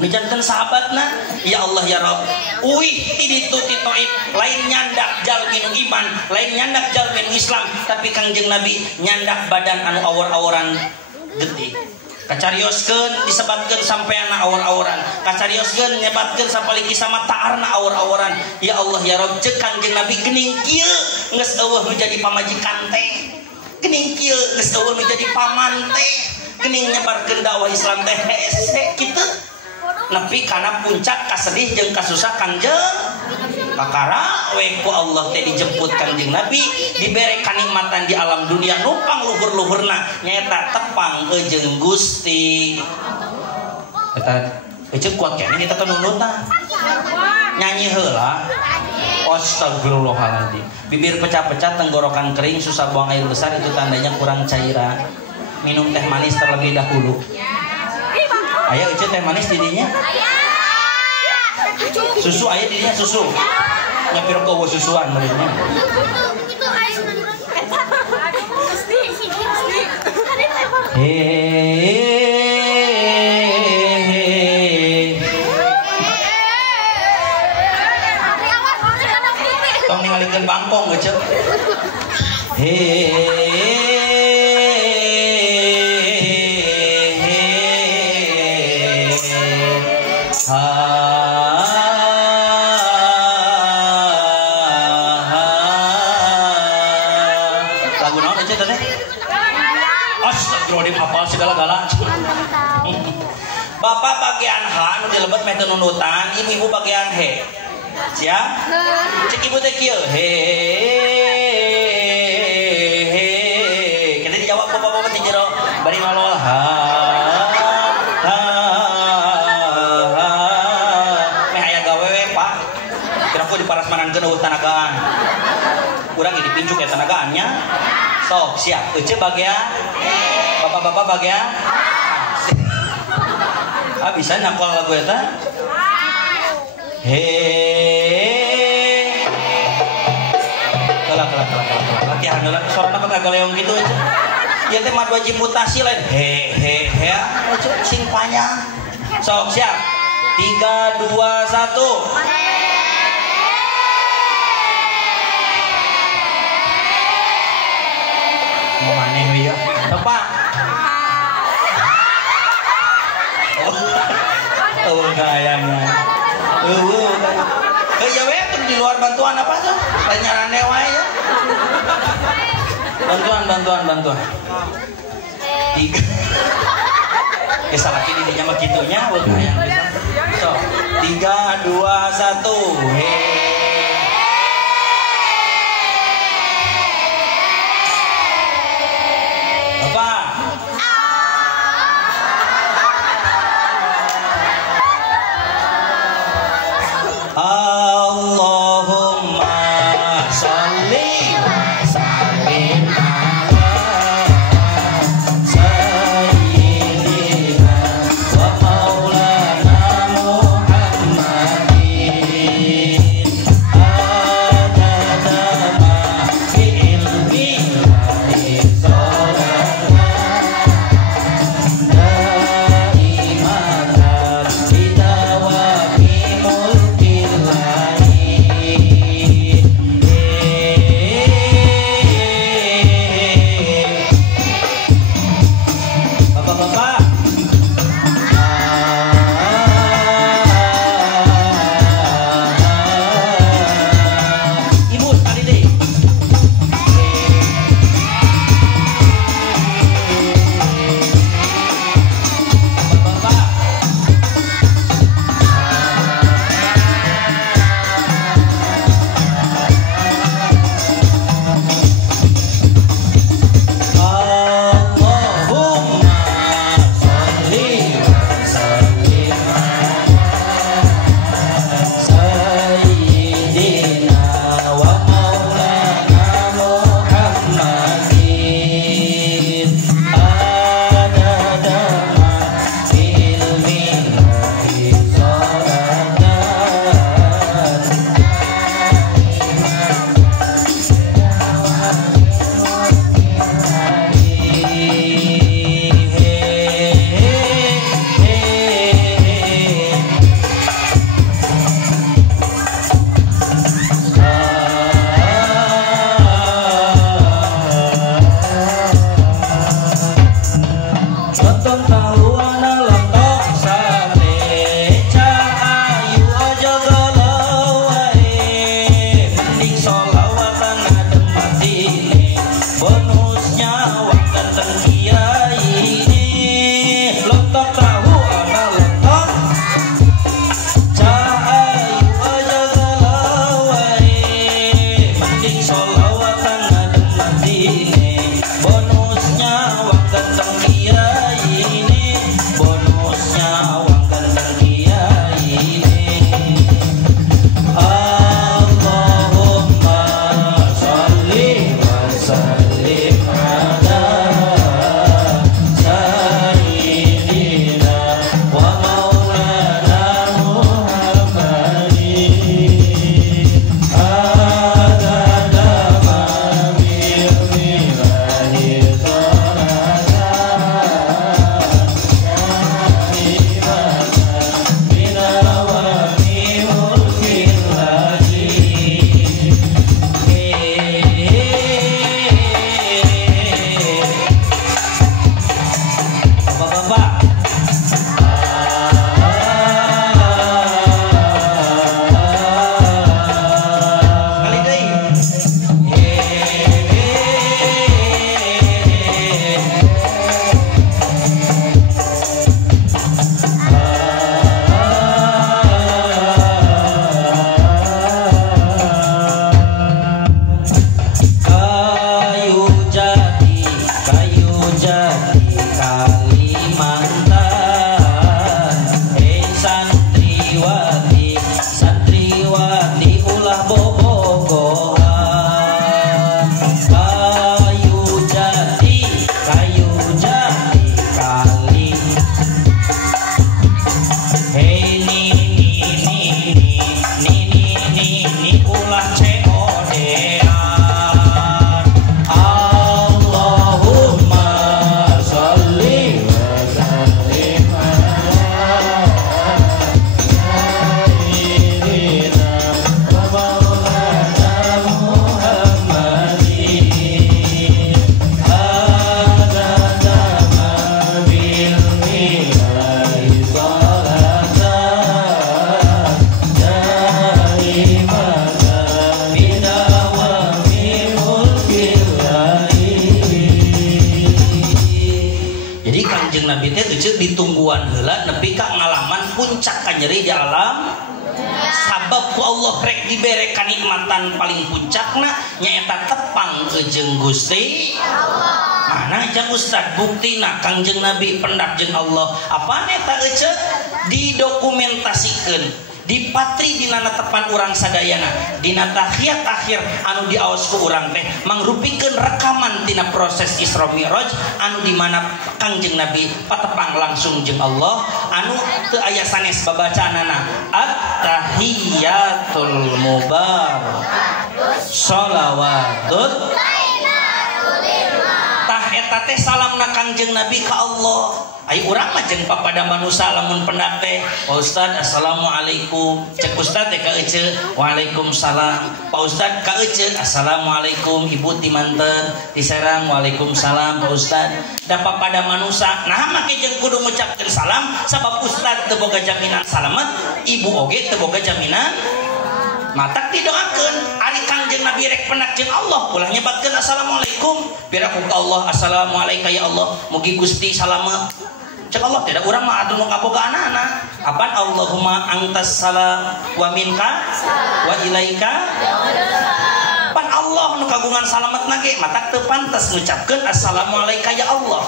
nu janten sahabatna ya Allah ya Rabb uih ti ditu ti Thaif lain nyandak jalmi nu iman lain nyandak jalmi nu Islam tapi Kangjeng Nabi nyandak badan anu awor-aworan getih kacarioskeun disebatkeun sampeana awor-aworan kacarioskeun nyebatkeun sapaliki sama taarna awor-aworan ya Allah ya Rabb ceuk Kangjeng Nabi geuning kieu geus eueuh nu jadi pamajikan teh geuning kieu geus eueuh nu jadi paman teh geuning nyebarkeun dakwah Islam teh hese kitu nepi kana puncak kasedih jeung kasusah Kangjeng kakara we ku Allah teh dijemput Kangjeng Nabi dibere kanikmatan di alam dunia numpang luhur-luhurna nyaeta tepang jeung Gusti eta ece kuat keneh eta teh nunutna nyanyi heula astagfirullahaladzim bibir pecah-pecah tenggorokan kering susah buang air besar itu tandanya kurang cairan minum teh manis terlebih dahulu. Aya ece teh manis didinya? Susu aya didinya susu. Nyapir kowo susuan muridnya. Tong ningalikeun bangkong geuceu. mau dihafal segala-gala. Bapak bagian H anu dilebet meh nunutan, ibu-ibu bagian H. Siap? Cek ibu teh kieu. He. Kita dijawab bapak-bapak teh jero bari ngalol ha. Meh aya gawe we, Pak. Kira ku diparasmanankeun eueuh tanagaan. Urang ge dipinjuk ya tanagaannya. Sok, siap. Ece bagian bapak-bapak bagian bisa nakal lagu eta he kelak latihan dulu suarana kagak galeong gitu aja ya teh mad wajib mutasi lain he sing panjang sok siap 3 2 1 mau maneh we ya tepak kayaknya ya we di luar bantuan apa tuh tanya wae ya bantuan 3 salah kini dinya mah kitunya so 3 2 1 he Bapak Allahumma sholli wa sallim ala sayyidina wa maulana Muhammadin Kangjeng Nabi teh teu ditungguan heula nepi ka ngalaman puncak kanyeri di alam sabab ku Allah rek dibere kanikmatan paling puncakna nyaeta tepang jeung Gusti Allah. Mana jeung Ustad buktina Kangjeng Nabi pendak jeung Allah apa eta ece didokumentasikeun dipatri dina tepan urang sadayana dina tahiyat akhir anu diaos ku urang teh mangrupikeun rekaman tina proses Isra Mi'raj anu di mana Kangjeng Nabi patepang langsung jeung Allah anu teu aya sanes babacaanana at-tahiyatul mubarakatuh shalawatut tah eta teh salamna Kangjeng Nabi ka Allah. Ayo urang mah jeung papada manusia lamun pendak teh Ustaz assalamualaikum cek Ustaz teh ka ece waalaikumsalam Pak Ustaz ka ece assalamualaikum ibu ti manten ti Serang waalaikumsalam Pak Ustaz da papada manusia nah make jeung kudu ngucapkeun salam sabab Ustaz teu boga jaminan salamet ibu oge teu boga jaminan matak didoakeun ari Kangjeng Nabi rek pendak jeung Allah ulah nyebatkeun assalamualaikum biar aku ka Allah assalamualaikum ya Allah mugi Gusti salamet cek Allah tidak urang mah atuh nu kaboga anak-anak apaan Allahumma antas salam wa minka wa ilaika pan Allah nu kagungan salametna ge matak teu pantes ngucapkeun assalamualaikum ya Allah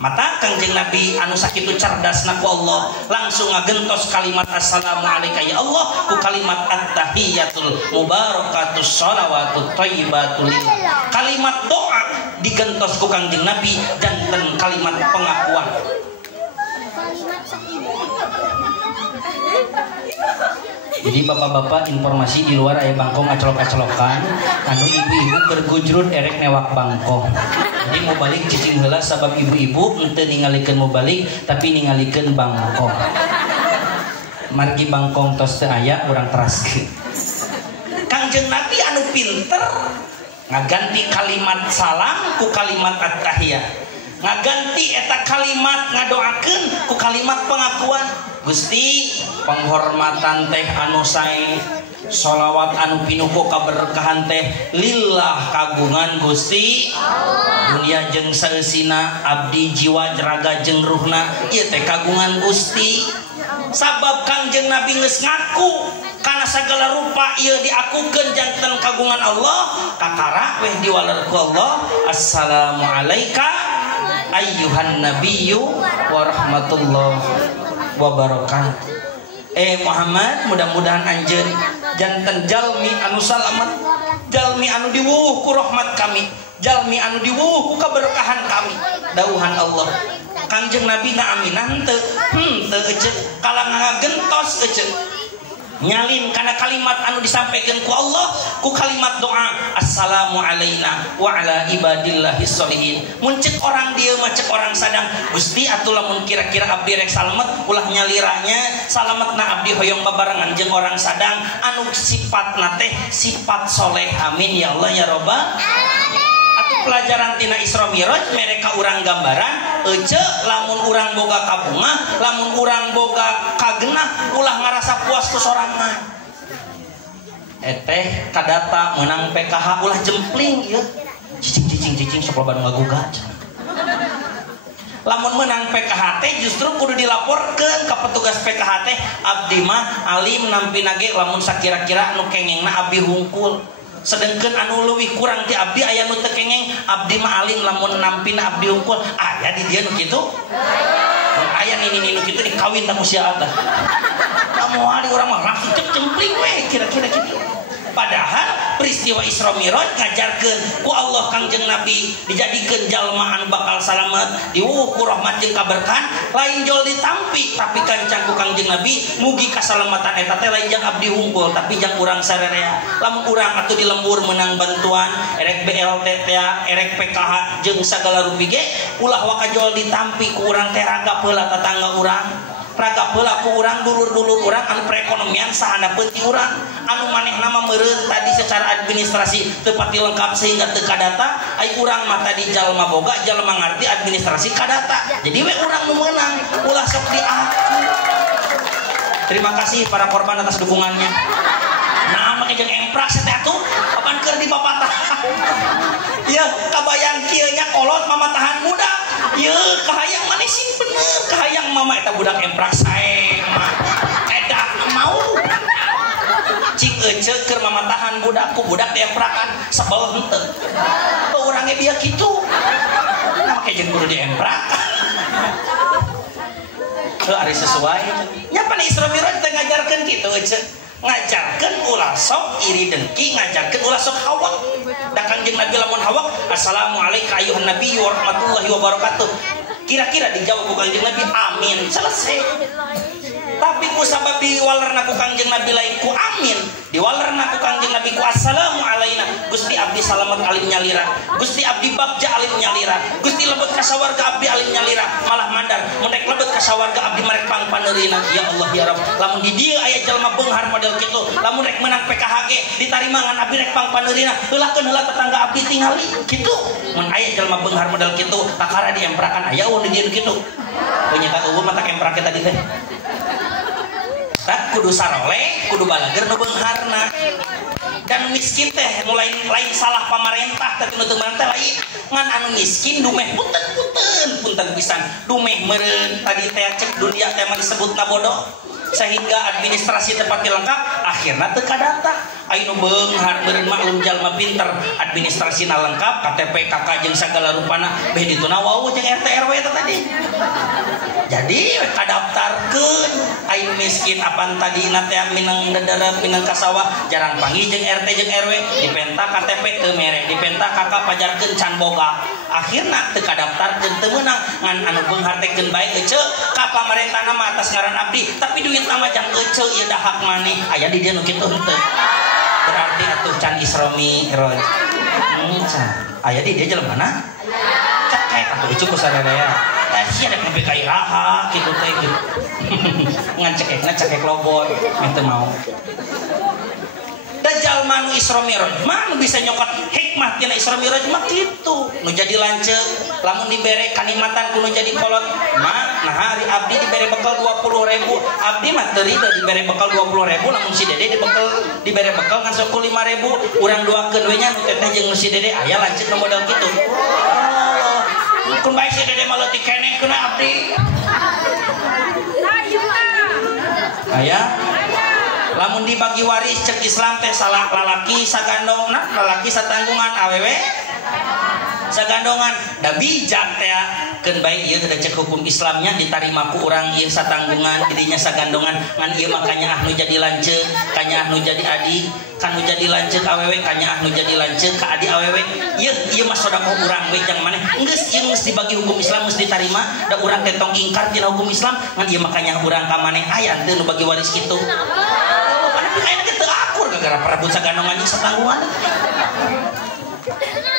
mata Kangjeng Nabi anu sakitu cerdasna ku Allah langsung ngagentos kalimat assalamualaikum ya Allah ku kalimat at-tahiyatul mubarakatus shalawatut thayyibatul kalimat doa digentos ku Kangjeng Nabi dan kalimat pengakuan. Jadi bapak-bapak informasi di luar aya bangkong acolok-acolokan anu ibu-ibu bergujrut erek newak bangkong. Jadi mau balik cicing heula sabab ibu-ibu henteu ningalikeun mau balik tapi ningalikeun bangkong. Margi bangkong tos teu aya urang teraskeun. Kangjeng Nabi anu pinter ngaganti kalimat salam ku kalimat at-tahiyat. Ngaganti eta kalimat ngadoakeun ku kalimat pengakuan Gusti penghormatan teh anu sae sholawat anu pinuku kaberkahan teh lillah kagungan Gusti dunia jeung saeusina abdi jiwa raga jeung ruhna ieu teh kagungan Gusti sabab Kangjeng Nabi geus ngaku kana sagala rupa ieu diakukeun janten kagungan Allah kakara weh diwaler ku Allah assalamualaikum ayyuhan nabiyyu wa rahmatullah wa barakatuh. Muhammad mudah-mudahan anjeun janten jalmi anu salamet jalmi anu diwuwuh ku rahmat kami jalmi anu diwuwuh ku keberkahan kami dawuhan Allah Kangjeng Nabi ngaaminah henteu teu ece kalang ngagentos ece nyalin karena kalimat anu disampaikan ku Allah ku kalimat doa assalamu alaina wa ala ibadillahis sholihin mun cek orang dieu mah cek orang sadang Gusti atuh lamun kira-kira abdi rek salamet ulah nyaliranya salametna abdi hoyong babarengan jeung orang sadang anu sifatna teh sifat soleh amin ya Allah ya robbal alamin. Pelajaran tina Isra Mi'raj mereka urang gambaran ece lamun urang boga kabungah lamun urang boga kagenah ulah ngarasa puas ku sorangan eteh kadata menang PKH ulah jempling ieu cicing sok loba nu ngagugat lamun menang PKH teh justru kudu dilaporkeun ka petugas PKH teh abdi mah alim nampina ge lamun sakira-kira nu kengengna abdi hungkul sedengkeun anu leuwih kurang ti abdi aya nu teu kengeng abdi mah alim lamun nampina abdi hungkul aya di dieu nu kitu aya nini nu kitu dikawin tamu sia tah kamu ali urang mah langsung cempling we kira-kira kitu padahal peristiwa Isra Mi'raj ngajarkeun ku Allah Kangjeng Nabi dijadikeun jalma anu bakal salamet diwuwuh ku rahmat jeung kaberkahan lain jol ditampi tapi kancang ku Kangjeng Nabi mugi kasalamatan eta teh lain jang abdi hungkul tapi jang urang sarerea lamun urang atuh di lembur menang bantuan erek BLT erek PKH jeung sagala rupi ge ulah wakajol ditampi ku urang teh ragap heula tetangga urang raga heula ku urang dulur-dulur urang anu perekonomian sahana peuting urang anu manehna mah meureun tadi secara administrasi teu pati lengkap sehingga teu kadata ai urang mah tadi jalma boga jalma ngarti administrasi kadata jadi we urang nu meunang ulah sok diaku. Terima kasih para korban atas dukungannya. Nah make jeung emprak teh atuh papan keur di papatah ieu kabayang kieu nya kolot mamatahan muda ya kahayang manesin bener kahayang mama eta budak emprak sae edak mau cing ece keur mamatahan budakku budak diemprakan sebel henteu urangnya dia gitu nah kayak jeung kudu diemprak ari sesuai nya pan Isra Mi'raj teh ngajarkeun kitu ece ngajarkeun ulah sok iri dengki ngajarkeun ulah sok hawak da Kangjeng Nabi lamun hawak assalamualaikum ayuhan nabi wa rahmatullahi wabarakatuh kira-kira dijawab ku Kangjeng Nabi amin selesai tapi ku sabab diwalerna ku Kangjeng Nabi lain ku amin diwalerna ku Kangjeng Nabi ku assalamu alaina Gusti abdi salamet alim nyalira Gusti abdi bagja alim nyalira Gusti lebet ka sawarga abdi alim nyalira malah mandar mendek lebet ka sawarga abdi marek pang paneurina ya Allah ya Rabb lamun di dieu aya jalma beunghar model kitu lamun rek menang PKHG ditarima ngan abdi rek pang paneurina heulakeun heula tetangga abdi tingali kitu mun aya jalma beunghar model kitu takara diemprakan aya di dieu kitu punyata eueuh mata emprak tadi teh tak kudu saroleh kudu balager nu beungharna dan miskin teh mulai lain salah pamarentah tapi nu teu marentah lain ngan anu miskin dumeh punten pisan dumeh meureun tadi teh cek dunia teh mah disebutna bodoh sehingga administrasi tepat lengkap akhirna teu kadata aya nu beunghar meureun maklum jalma pinter administrasina lengkap KTP KK jeung sagala rupana beh dituna wau jeung RT RW eta tadi jadi kadaftarkeun aya miskin apan tadi na teh minang dadara minang kasawah jarang panggil jeung RT jeung RW dipenta KTP teu mere dipenta KK pajarkeun can boga akhirna teu kadaftarkeun teu meunang ngan anu beunghar teh geun bae ece ka pamarentahna mah atas ngaran abdi tapi duit nama jang ece ieu dahak maneh aya di dieu nu kitu henteu berarti atuh can Isra Mi'raj aya di dieu jelema mana cek atuh ucuk ku sadaya sia rek nepi ka iraha kitu teh gitu ngan cekek lobor teu mau da jalma nu Isra Mi'raj mah nu bisa nyokot hikmah tina Isra Mi'raj mah kitu nu jadi lanceuk lamun dibere kanikmatan kudu jadi kolot mah nah hari abdi dibere bekal 20.000 abdi mah teu ridho dibere bekal 20.000 lamun si dede dibere bekal ngan sok 5.000 urang duakeun we nya nu teteh jeung si dede aya lanceuk nu model kitu kun bae si dede mah leutik keneh kuna abdi aya lamun dibagi waris cek Islam teh salah lalaki sagandongna lalaki satanggungan awewe sagandongan da bijak teh keun bae ieu teh cek hukum Islamnya ditarima ku urang ieu satanggungan didinya sagandongan ngan ieu makanya ah nu jadi lanceuk kanya ah nu jadi adi kan nu jadi lanceuk awewe kanya ah nu jadi lanceuk ka adi awewe ieu mah sedekah urang we jang maneh geus ieu geus dibagi hukum Islam geus ditarima da urang teh tong ingkar tina hukum Islam ngan ieu makanya urang ka maneh aya teu nu bagi waris kitu kayaknya kita akur gara-gara perebut sagandongan jeung satanggungan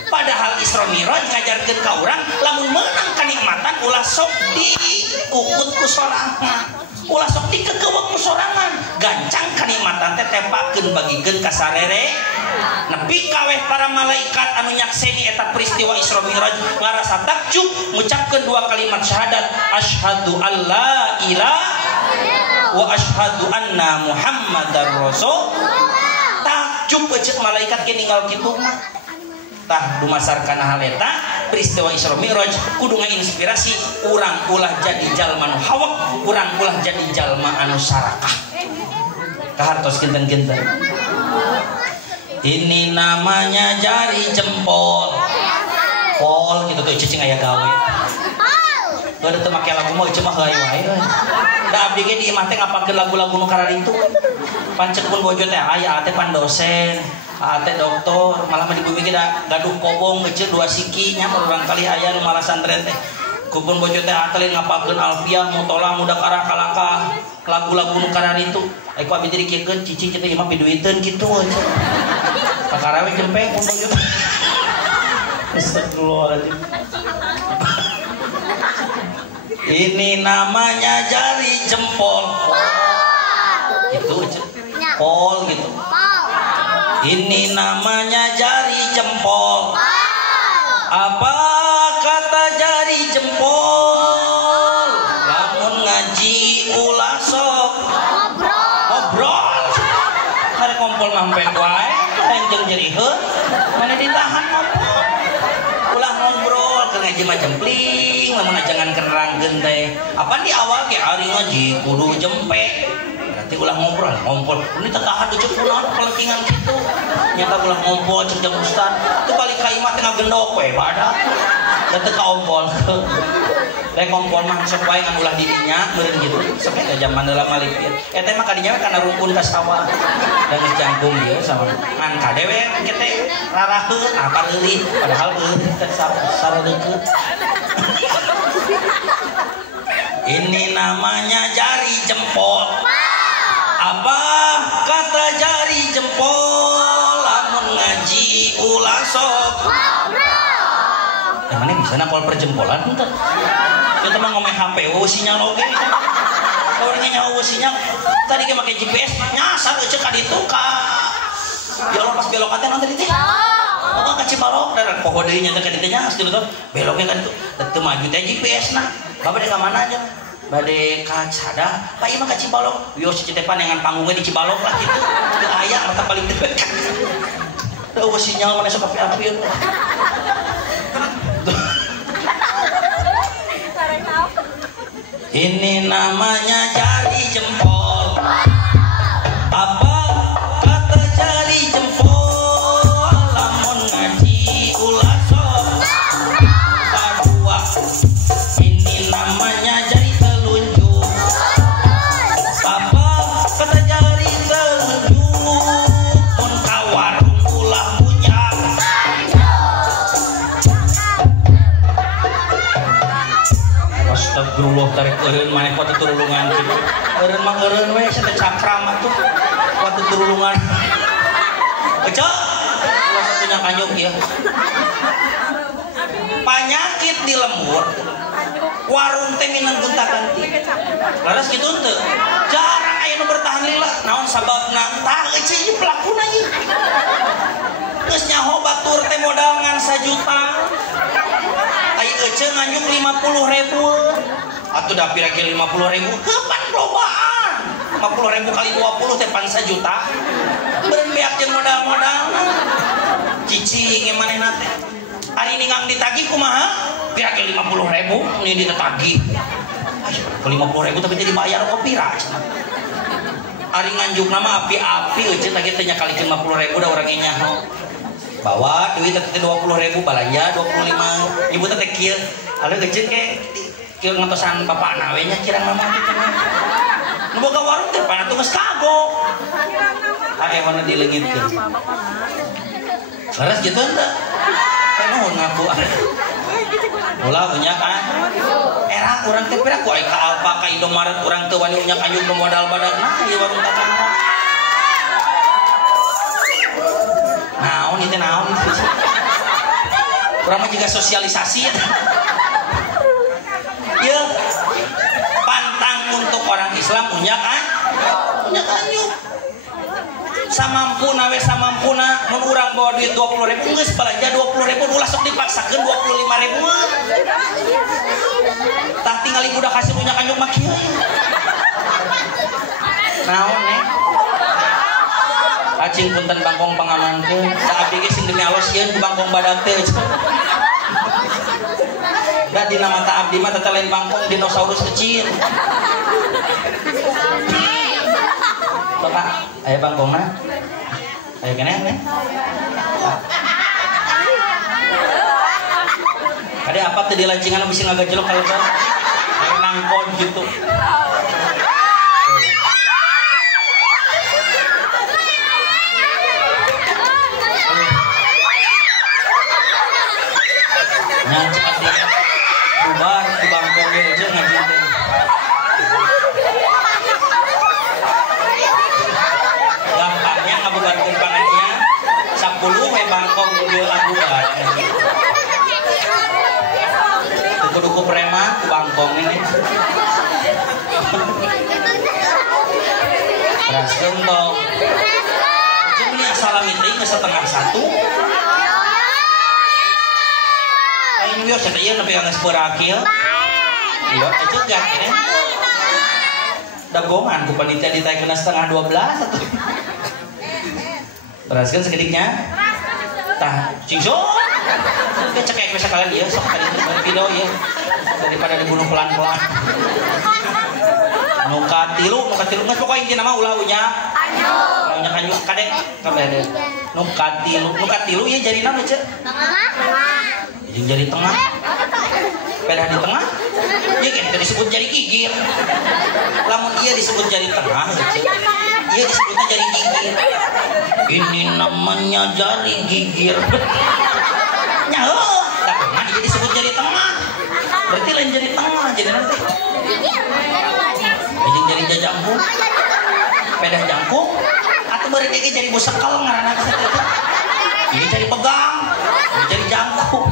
padahal Isra Mi'raj ngajarkeun ka urang lamun meunang kanikmatan ulah sok diukut ku sorangan ulah sok dikekeuweuk ku sorangan gancang kanikmatan teh tepakeun bagikeun ka sarere nepi kaweh para malaikat anu nyakseni eta peristiwa Isra Mi'raj ngarasa takjub ngucapkeun 2 kalimat syahadat asyhadu alla ilaha wa asyhadu anna Muhammadar Rasulullah takjub cek malaikat ge ninggal kitu mah tah dumasarkana hal eta peristiwa Isra Mi'raj kudu ngainspirasi urang ulah jadi jalma nu hawak urang ulah jadi jalma anu sarakah kahartos kinten-kinten ini namanya jari jempol pol gitu tuh cicing aya gawe gak ada make lagu mau cuma hayu hayu da abdi ge di imah teh ngapakeun lagu-lagu nu kararitu pancet pun bojo teh aya teh pan dosen teh doktor malah mah di bumi ge da gaduh kobong geuceun 2 siki nya urang kali aya nu malah santren teh kupun bojo teh atelin ngapakeun alfiah mutolah mudak arah kalangka lagu-lagu nu kararitu ai ku abdi diri kiekeun cicing kitu imah piduiteun kitu aja kakara we jempeng pun bojo astagfirullahaladzim ini namanya jari jempol itu pol gitu ini namanya jari jempol apa kata jari jempol lamun ngaji ulah sok ngobrol hari kompol mampek wae enjeng jeriheuh mana ditahan ngobrol ulah ulah ngobrol ke ngaji macam pling lamun ajangan kerangkeun teh apa di awal ge ari ngaji kudu jempe berarti ulah ngompol ini tekahan cek kunaon palekingan kitu nyata ulah ngompol cek jeung ustad teu balik ka imah teh ngagendok we badak da teu kaompol rek ngompol mah sok wae ngan ulah didinya meureun kitu sok eta zaman heula malipir eta mah kadinya kana rukun ka sawah da geus jangkung ieu sama ngan kadewe kete raraheun apa deui padahal teh saradeukeut ini namanya jari jempol apa kata jari jempol lamun ngaji ulah sok mana bisa nakol perjempolan tuh kita mah ngomong HP sinyal oke kalau nyawa sinyal tadi kita pakai GPS nyasar aja ka ditu ka ya Allah pas belok teh nanti teh oh ka Cibalok dan poho deui nya teh ka ditu nya askeun tuh beloknya kan tuh teu maju teh GPS na bade ka mana aja bade ka Cada pak ieu mah ka Cibalok yo si Citepan yang panggungnya di Cibalok lah gitu teu aya mata paling dekat teu sinyal mana sok api ini namanya jari jempol apa kata jari jempol lamun ngaji ulah sok padua ini namanya jari telunjuk apa kata jari telunjuk mun ka warung ulah bujang astagfirullah tarik eureun maneh kuat turulungan kitu eureun mah eureun we teh cakram atuh kuat turulungan ecok salah satunya kanjong ieu panyakit di lembur warung teh minang gonta-ganti laras kitu teu jarang aya nu bertahan lila naon sababna tah eueuh ieu pelakuna ieu geus nyaho batur teh modal ngan 1 juta ayo ece nganjuk 50.000 atau dapir lagi 50.000 kepan lobaan 50.000 kali 20 teh pan 1 juta beren beak jeung modal-modal cicing gimana nate hari ini ngang ditagih kumaha pira ke 50.000 ini ditagih ke 50.000 tapi jadi bayar kopira hari nganjuk nama api-api ece tagih teh nyakali 50.000 da urang nyaho bawa duit teh 20.000 balanja 25 ibu teh kieu aleuk geujeun ke kieu ngantosan bapana we nya kirang mama kitu nu boga warung teh pana tuh geus kagok aya mana dileungitkeun leres kitu teh teh nuhun ngaku ulah punya kan era urang teh pira ku aya ka Alfa ka Indomaret urang teu wani nya kanjung modal badagna ieu warung tatangna naon itu naon itu kurang juga sosialisasi ya pantang untuk orang Islam punya kan yuk samampuna we samampuna mun urang bawa duit 20.000 geus belanja 20.000 ulah sok dipaksakeun 25.000 tah tinggal budak kasih punya kanjung mah kieu naon acing punten bangkong pangamankeun da abdi ge sing demi Allah sieun ku bangkong badag teh da dina mata abdi mah teh lain bangkong dinosaurus kecil Bapak aya bangkongna aya keneh ada apa teh di lancingan bisa ngagajelok kalau kan nangkon gitu bubar di bangkong aja ngaji teh gampangnya ngabubarkeun pengajian 10 we bangkong ieu abubar duku-duku preman ku bangkong ini raskeun tong cuma salam itu geus 12:30 ini biar saya tanya nabi anggas berakil, iya itu gak ini, dagongan ku panitia ditanya kena 11:30 atau, teruskan seketiknya, tah cincong, Kita cekek bisa kalian ya, sok tadi video ya daripada dibunuh pelan-pelan. Nukatilu nggak pokoknya inti nama ulaunya. Ulaunya kanyu kadek kabeh. Nukatilu ya jadi nama cek. Yang jadi tengah. Pedah di tengah. Iya kan itu disebut jari gigir. Lamun iya disebut jari tengah. Iya disebutnya jari gigir. Ini namanya jari gigir. Nyaho, tak pernah dia disebut jari tengah. Berarti lain jari tengah, jadi nanti. Jari jajangku, pedah jangkung, atau berarti dia jari busekal ngarana kita. Ini jari pegang, ini jari jangkung.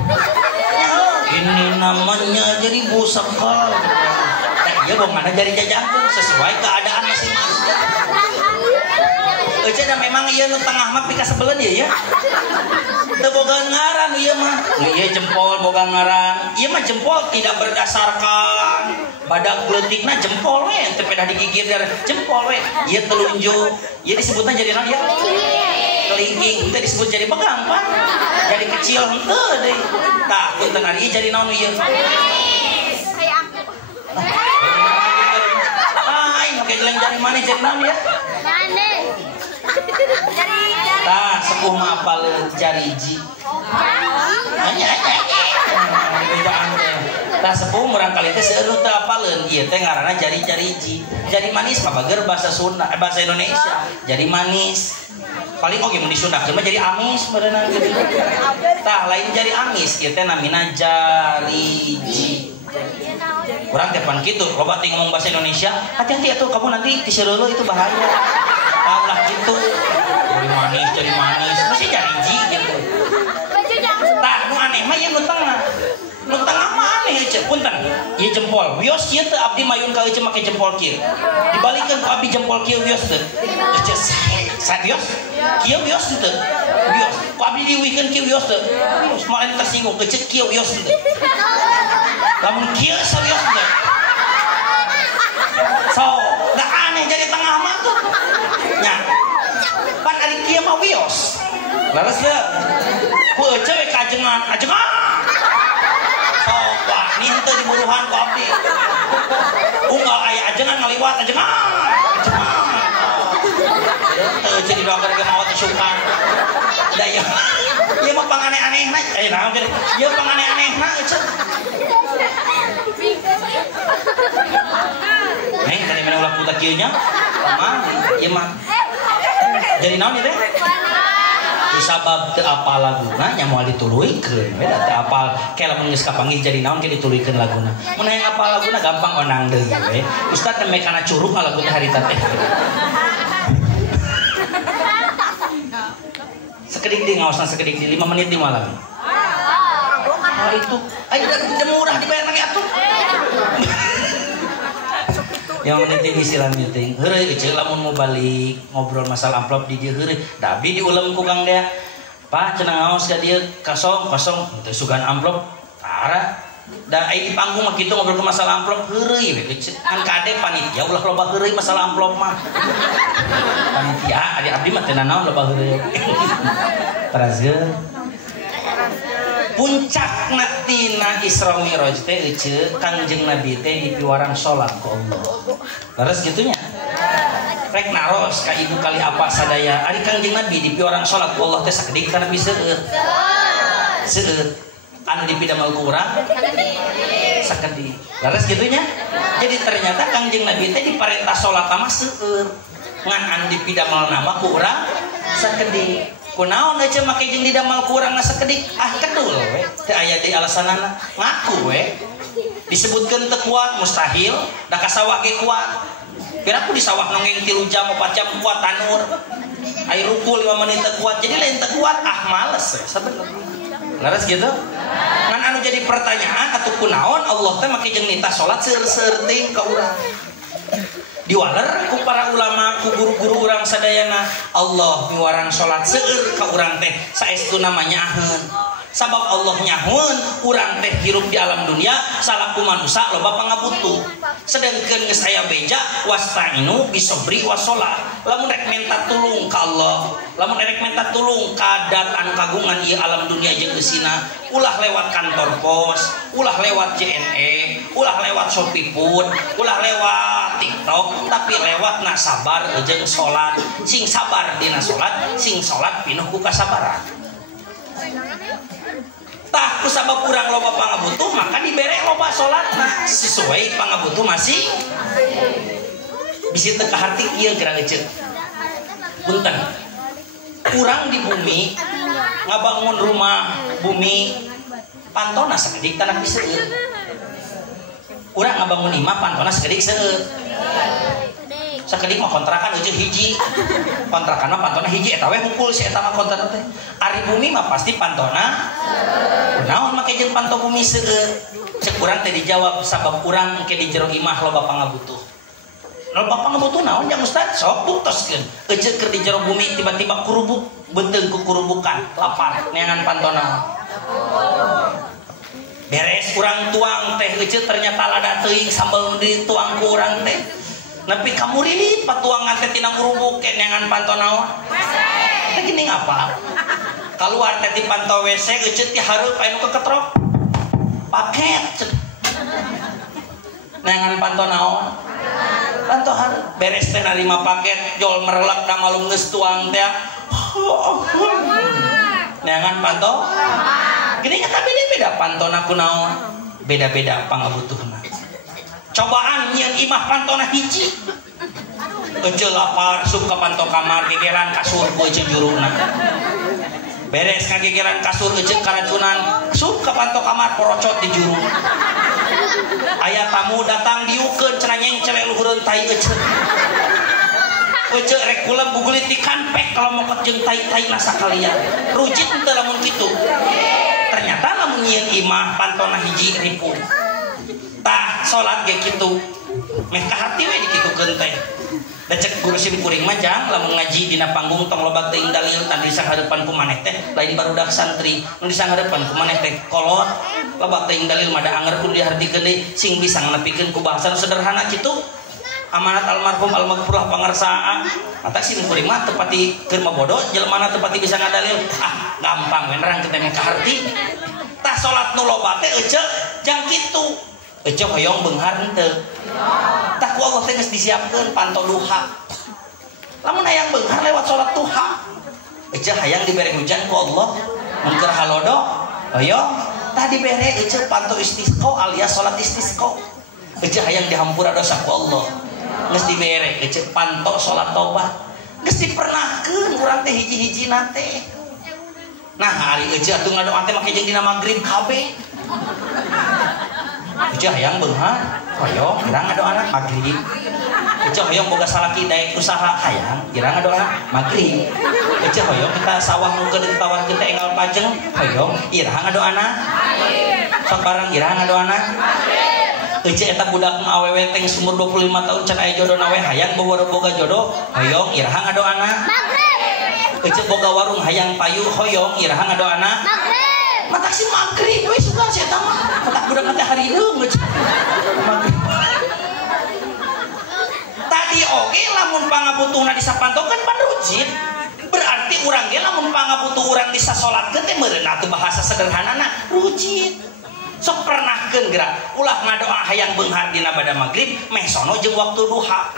Ini namanya jari busekal. Iya bang, mana jari jajangku sesuai keadaan masing-masing. Ece dan memang iya nu tengah mah pika sebelah dia ya. Teu boga ngaran ieu mah. Ieu jempol boga ngaran. Ieu mah jempol tidak berdasarkan badak leutikna jempol we teu pedah digigir dari jempol we. Ieu telunjuk. Ieu disebutna jadi naon ya? Kelingking. Teu disebut jadi pegang Pak. Jadi kecil henteu deui. Tah punten ari ieu jadi naon ieu? Kayak aku. Ai make geleng jari maneh jadi naon ya? Tah sepuh mah apaleun jariji. Tah sepuh murang kali teh seueur teu apaleun ieu teh ngaranna jari-jariji. Jari manis mah bager bahasa Sunda, bahasa Indonesia. Jari manis. Paling oge mun disundakeun mah jari amis berenang gitu. Tah lain jari amis ieu teh namina jariji. Urang teh pan kitu, loba teh ngomong bahasa Indonesia. Hati-hati atuh kamu nanti diseureuleuh itu bahaya. Allah gitu. Jadi manis, masih jariji gitu. Tah, nu aneh mah ieu nu tengah. Nu tengah mah aneh cek punten. Ieu jempol. Wios kieu teu abdi mayun ka euceum make jempol kieu. Dibalikeun ku abdi jempol kieu wios teu. Euceum sa wios. Kieu wios teu. Wios. Ku abdi diwikeun kieu wios teu. Wios mah lain tersinggung euceum kieu wios teu. Lamun kieu sa wios teu. So, da aneh jadi tengah mah tuh. Nya. Pan ari kieu mah wios. Laras teu. Ku cewek kajengan, ajengan. Wah, ini henteu diburuhan ku abdi. Unggal aya ajengan ngaliwat ajengan. Ajengan. Henteu jadi doakeun ke maot sukan. Da ieu. Ieu mah panganeh-anehna. Naon ge? Ieu panganeh-anehna euceun. Neng tadi mana ulah putar kieu nya? Mah, ieu mah. Jadi naon ieu teh? Sabab teu apal laguna nya moal dituluykeun we da teu apal ke lamun geus kapanggih jadi naon ke dituluykeun laguna mun hayang apal laguna gampang onang deui we ustad nembe kana curug ka lagu teh harita teh sekedik di ngaosna sekedik di 5 menit di malam itu ayo murah dibayar lagi atuh yang menit di silam meeting heureuy euceul lamun mau balik ngobrol masalah amplop di dieu heureuy da abdi diulem ku Kang Dea Pak cenah ngaos ka dieu kosong teu sugan amplop tara da ai di panggung mah kitu ngobrol ke masalah amplop heureuy we kan kade panitia ulah loba heureuy masalah amplop mah panitia adi abdi mah teu naon loba heureuy terazeuh puncak tina Isra Mi'raj teh euceut Kangjeng Nabi teh dipiwarang salat ku Allah. Leres gitunya. Rek naros ka ibu kali apa sadaya ari Kangjeng Nabi dipiwarang salat ku Allah teh sakedik kana bisa seueur. Anu dipidamel ku urang sakedik. Leres gitunya. Jadi ternyata Kangjeng Nabi teh diparentah salat mah seueur. Ngan anu dipidamel nama ku urang sakedik. Kunaon aja make jeung didamel ku urang sakedik kedul we teu aya di alasanana ngaku we disebutkeun teu kuat mustahil da ka sawah ge kuat piraku di sawah nongeng 3 jam 4 jam kuat tanur ai ruku 5 menit teu kuat jadi lain teu kuat males we sabenerna laras gitu ngan anu jadi pertanyaan atuh kunaon Allah teh make jeung nitah salat seueur-seueur teuing ka urang diwaler ku para ulama ku guru-guru urang sadayana Allah miwarang salat seueur ka urang teh saestu namanya nyaheun sabab Allah nyaheun urang teh hirup di alam dunia salaku manusia loba pangabutuh sedangkan geus aya beja wasta'inu bisobri wasolat. Lamun rek minta tulung ka Allah, lamun rek minta tulung ka dat anu kagungan ieu alam dunia jeung geusina, ulah lewat kantor pos, ulah lewat JNE, ulah lewat Shopee Food, ulah lewat TikTok, tapi lewat na sabar jeung salat. Sing sabar dina salat, sing salat pinuh ku kasabaran. Tah kusabab urang loba pangabutuh maka dibere loba salatna sesuai pangabutuh masih bisi teu kaharti ieu geura ngeceuk. Punten. Urang di bumi ngabangun rumah bumi pantona sakedik tanah seueur. Urang ngabangun imah pantona sakedik seueur. Sakedik mah kontrakan ujung hiji, kontrakan mah pantona hiji eta we hukul si eta mah kontrak teh. Ari bumi mah pasti pantona. Naon make jeung panto bumi seueur? Cek urang teh dijawab sabab urang ke di jero imah loba pangabutuh. Loba pangabutuh naon jeung Ustaz? Sok buktoskeun. Eceuk keur di jero bumi tiba-tiba kurubuk, beuteung ku kurubukan, lapar, neangan pantona. Beres urang tuang teh eceuk ternyata lada teuing sambal dituang ku urang teh. Nepi kamu rilit patuangan teh tina ngurubuk ke neangan panto naon? Teh gini ngapa? Keluar teh di panto WC eceut ti hareup aya nu keketrok. Paket. Neangan panto naon? Panto hareup. Beres teh narima paket jol merelak da malum geus tuang teh. Neangan panto? Gini kata beda-beda pantona kunaon? Beda-beda pangabutuhna. Cobaan nyian imah pantona hiji ece lapar sup ka panto kamar gegeran kasur ku ece juruna beres ngagegeran kasur ece karacunan sup ka panto kamar porocot di juru aya tamu datang diukeun cenah nyengcele luhureun tai ece rek kula gugulit di kanpek kalau mokot jeung tai-tai na sakalian rujit teu lamun kitu ternyata lamun nyian imah pantona hiji ripuh. Tah salat ge kitu meh kahati we dikitukeun teh da cek guru sim kuring mah jang lamun ngaji dina panggung tong loba teuing dalil tadi sanghareupan ku maneh teh lain barudak santri nu disanghareupan ku maneh teh kolot loba teuing dalil mah da anger kudu dihartikeun deui sing bisa ngapikeun ku bahasa sederhana kitu amanat almarhum almaghfurah pangarsaan mata sim kuring mah teu pati keur mabodo jelema teu pati bisa ngadalil gampang we nerang teh meh kaharti tah salat nu loba teh ece jang kitu ece hoyong beunghar henteu. Tah ku Allah teh geus disiapkeun panto duha. Lamun hayang beunghar lewat salat duha. Ece hayang dibere hujan ku Allah. Mun keur halodo hoyong tah dibere ece panto istisqa alias salat istisqa. Ece hayang dihampura dosa ku Allah. Geus dibere ece panto salat tobat. Geus dipernahkeun urang teh hiji-hijina teh. Nah, hari ece atuh ngadoa teh make jeung dina magrib kabeh. Ece hayang beunghar, hoyong kirang ngadoana magrib. Ece hoyong boga salaki daek usaha hayang, kirang ngadoana magrib. Ece hoyong kita sawah nu keur ditawarkeun teh enggal pajeng, hoyong irang ngadoana magrib. Sok bareng irang ngadoana magrib. Ece eta budak nu awewe teh umur 25 tahun can aya jodohna we hayang boga jodoh, hoyong irang ngadoana magrib. Ece boga warung hayang payu, hoyong irang ngadoana magrib. Matak si magrib we suka si eta mah matak budak teh harireung tadi oge lamun pangabutuhna disapantokeun pan rujit berarti urang ge lamun pangabutuh urang disasolatkeun teh meureun atuh bahasa sederhanana rujit sok pernahkeun geura ulah ngadoa hayang beunghar dina bada magrib meh sono jeung waktu duha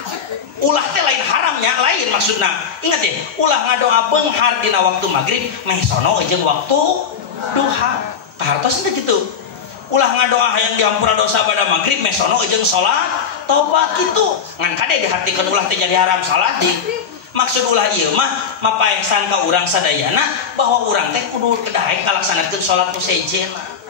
ulah teh lain haramnya lain maksudna ingat ya ulah ngadoa beunghar dina waktu magrib meh sono jeung waktu duha tahartos teh kitu ulah ngadoa hayang dihampura dosa pada magrib mesono jeung salat tobat kitu ngan kade dihartikeun ulah teh jadi haram salat di maksud ulah ieu mah mapaesan ka urang sadayana bahwa urang teh kudu kedaek kalaksanakeun salat nu sejena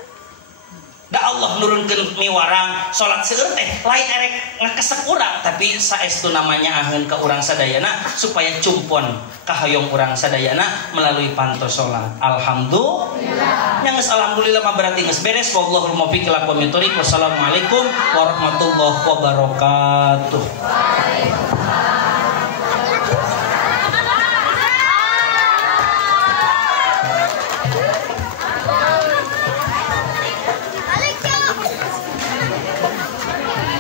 da Allah nurunkeun miwarang salat seueur teh lain erek ngakesek urang tapi saestu namanya aheun ka urang sadayana supaya cumpon ka hayong urang sadayana melalui panto salat. Alhamdulillah. Nya geus alhamdulillah mah berarti geus beres. Wallahul muwaffiq ila aqwamit thoriq. Wassalamualaikum warahmatullahi wabarakatuh.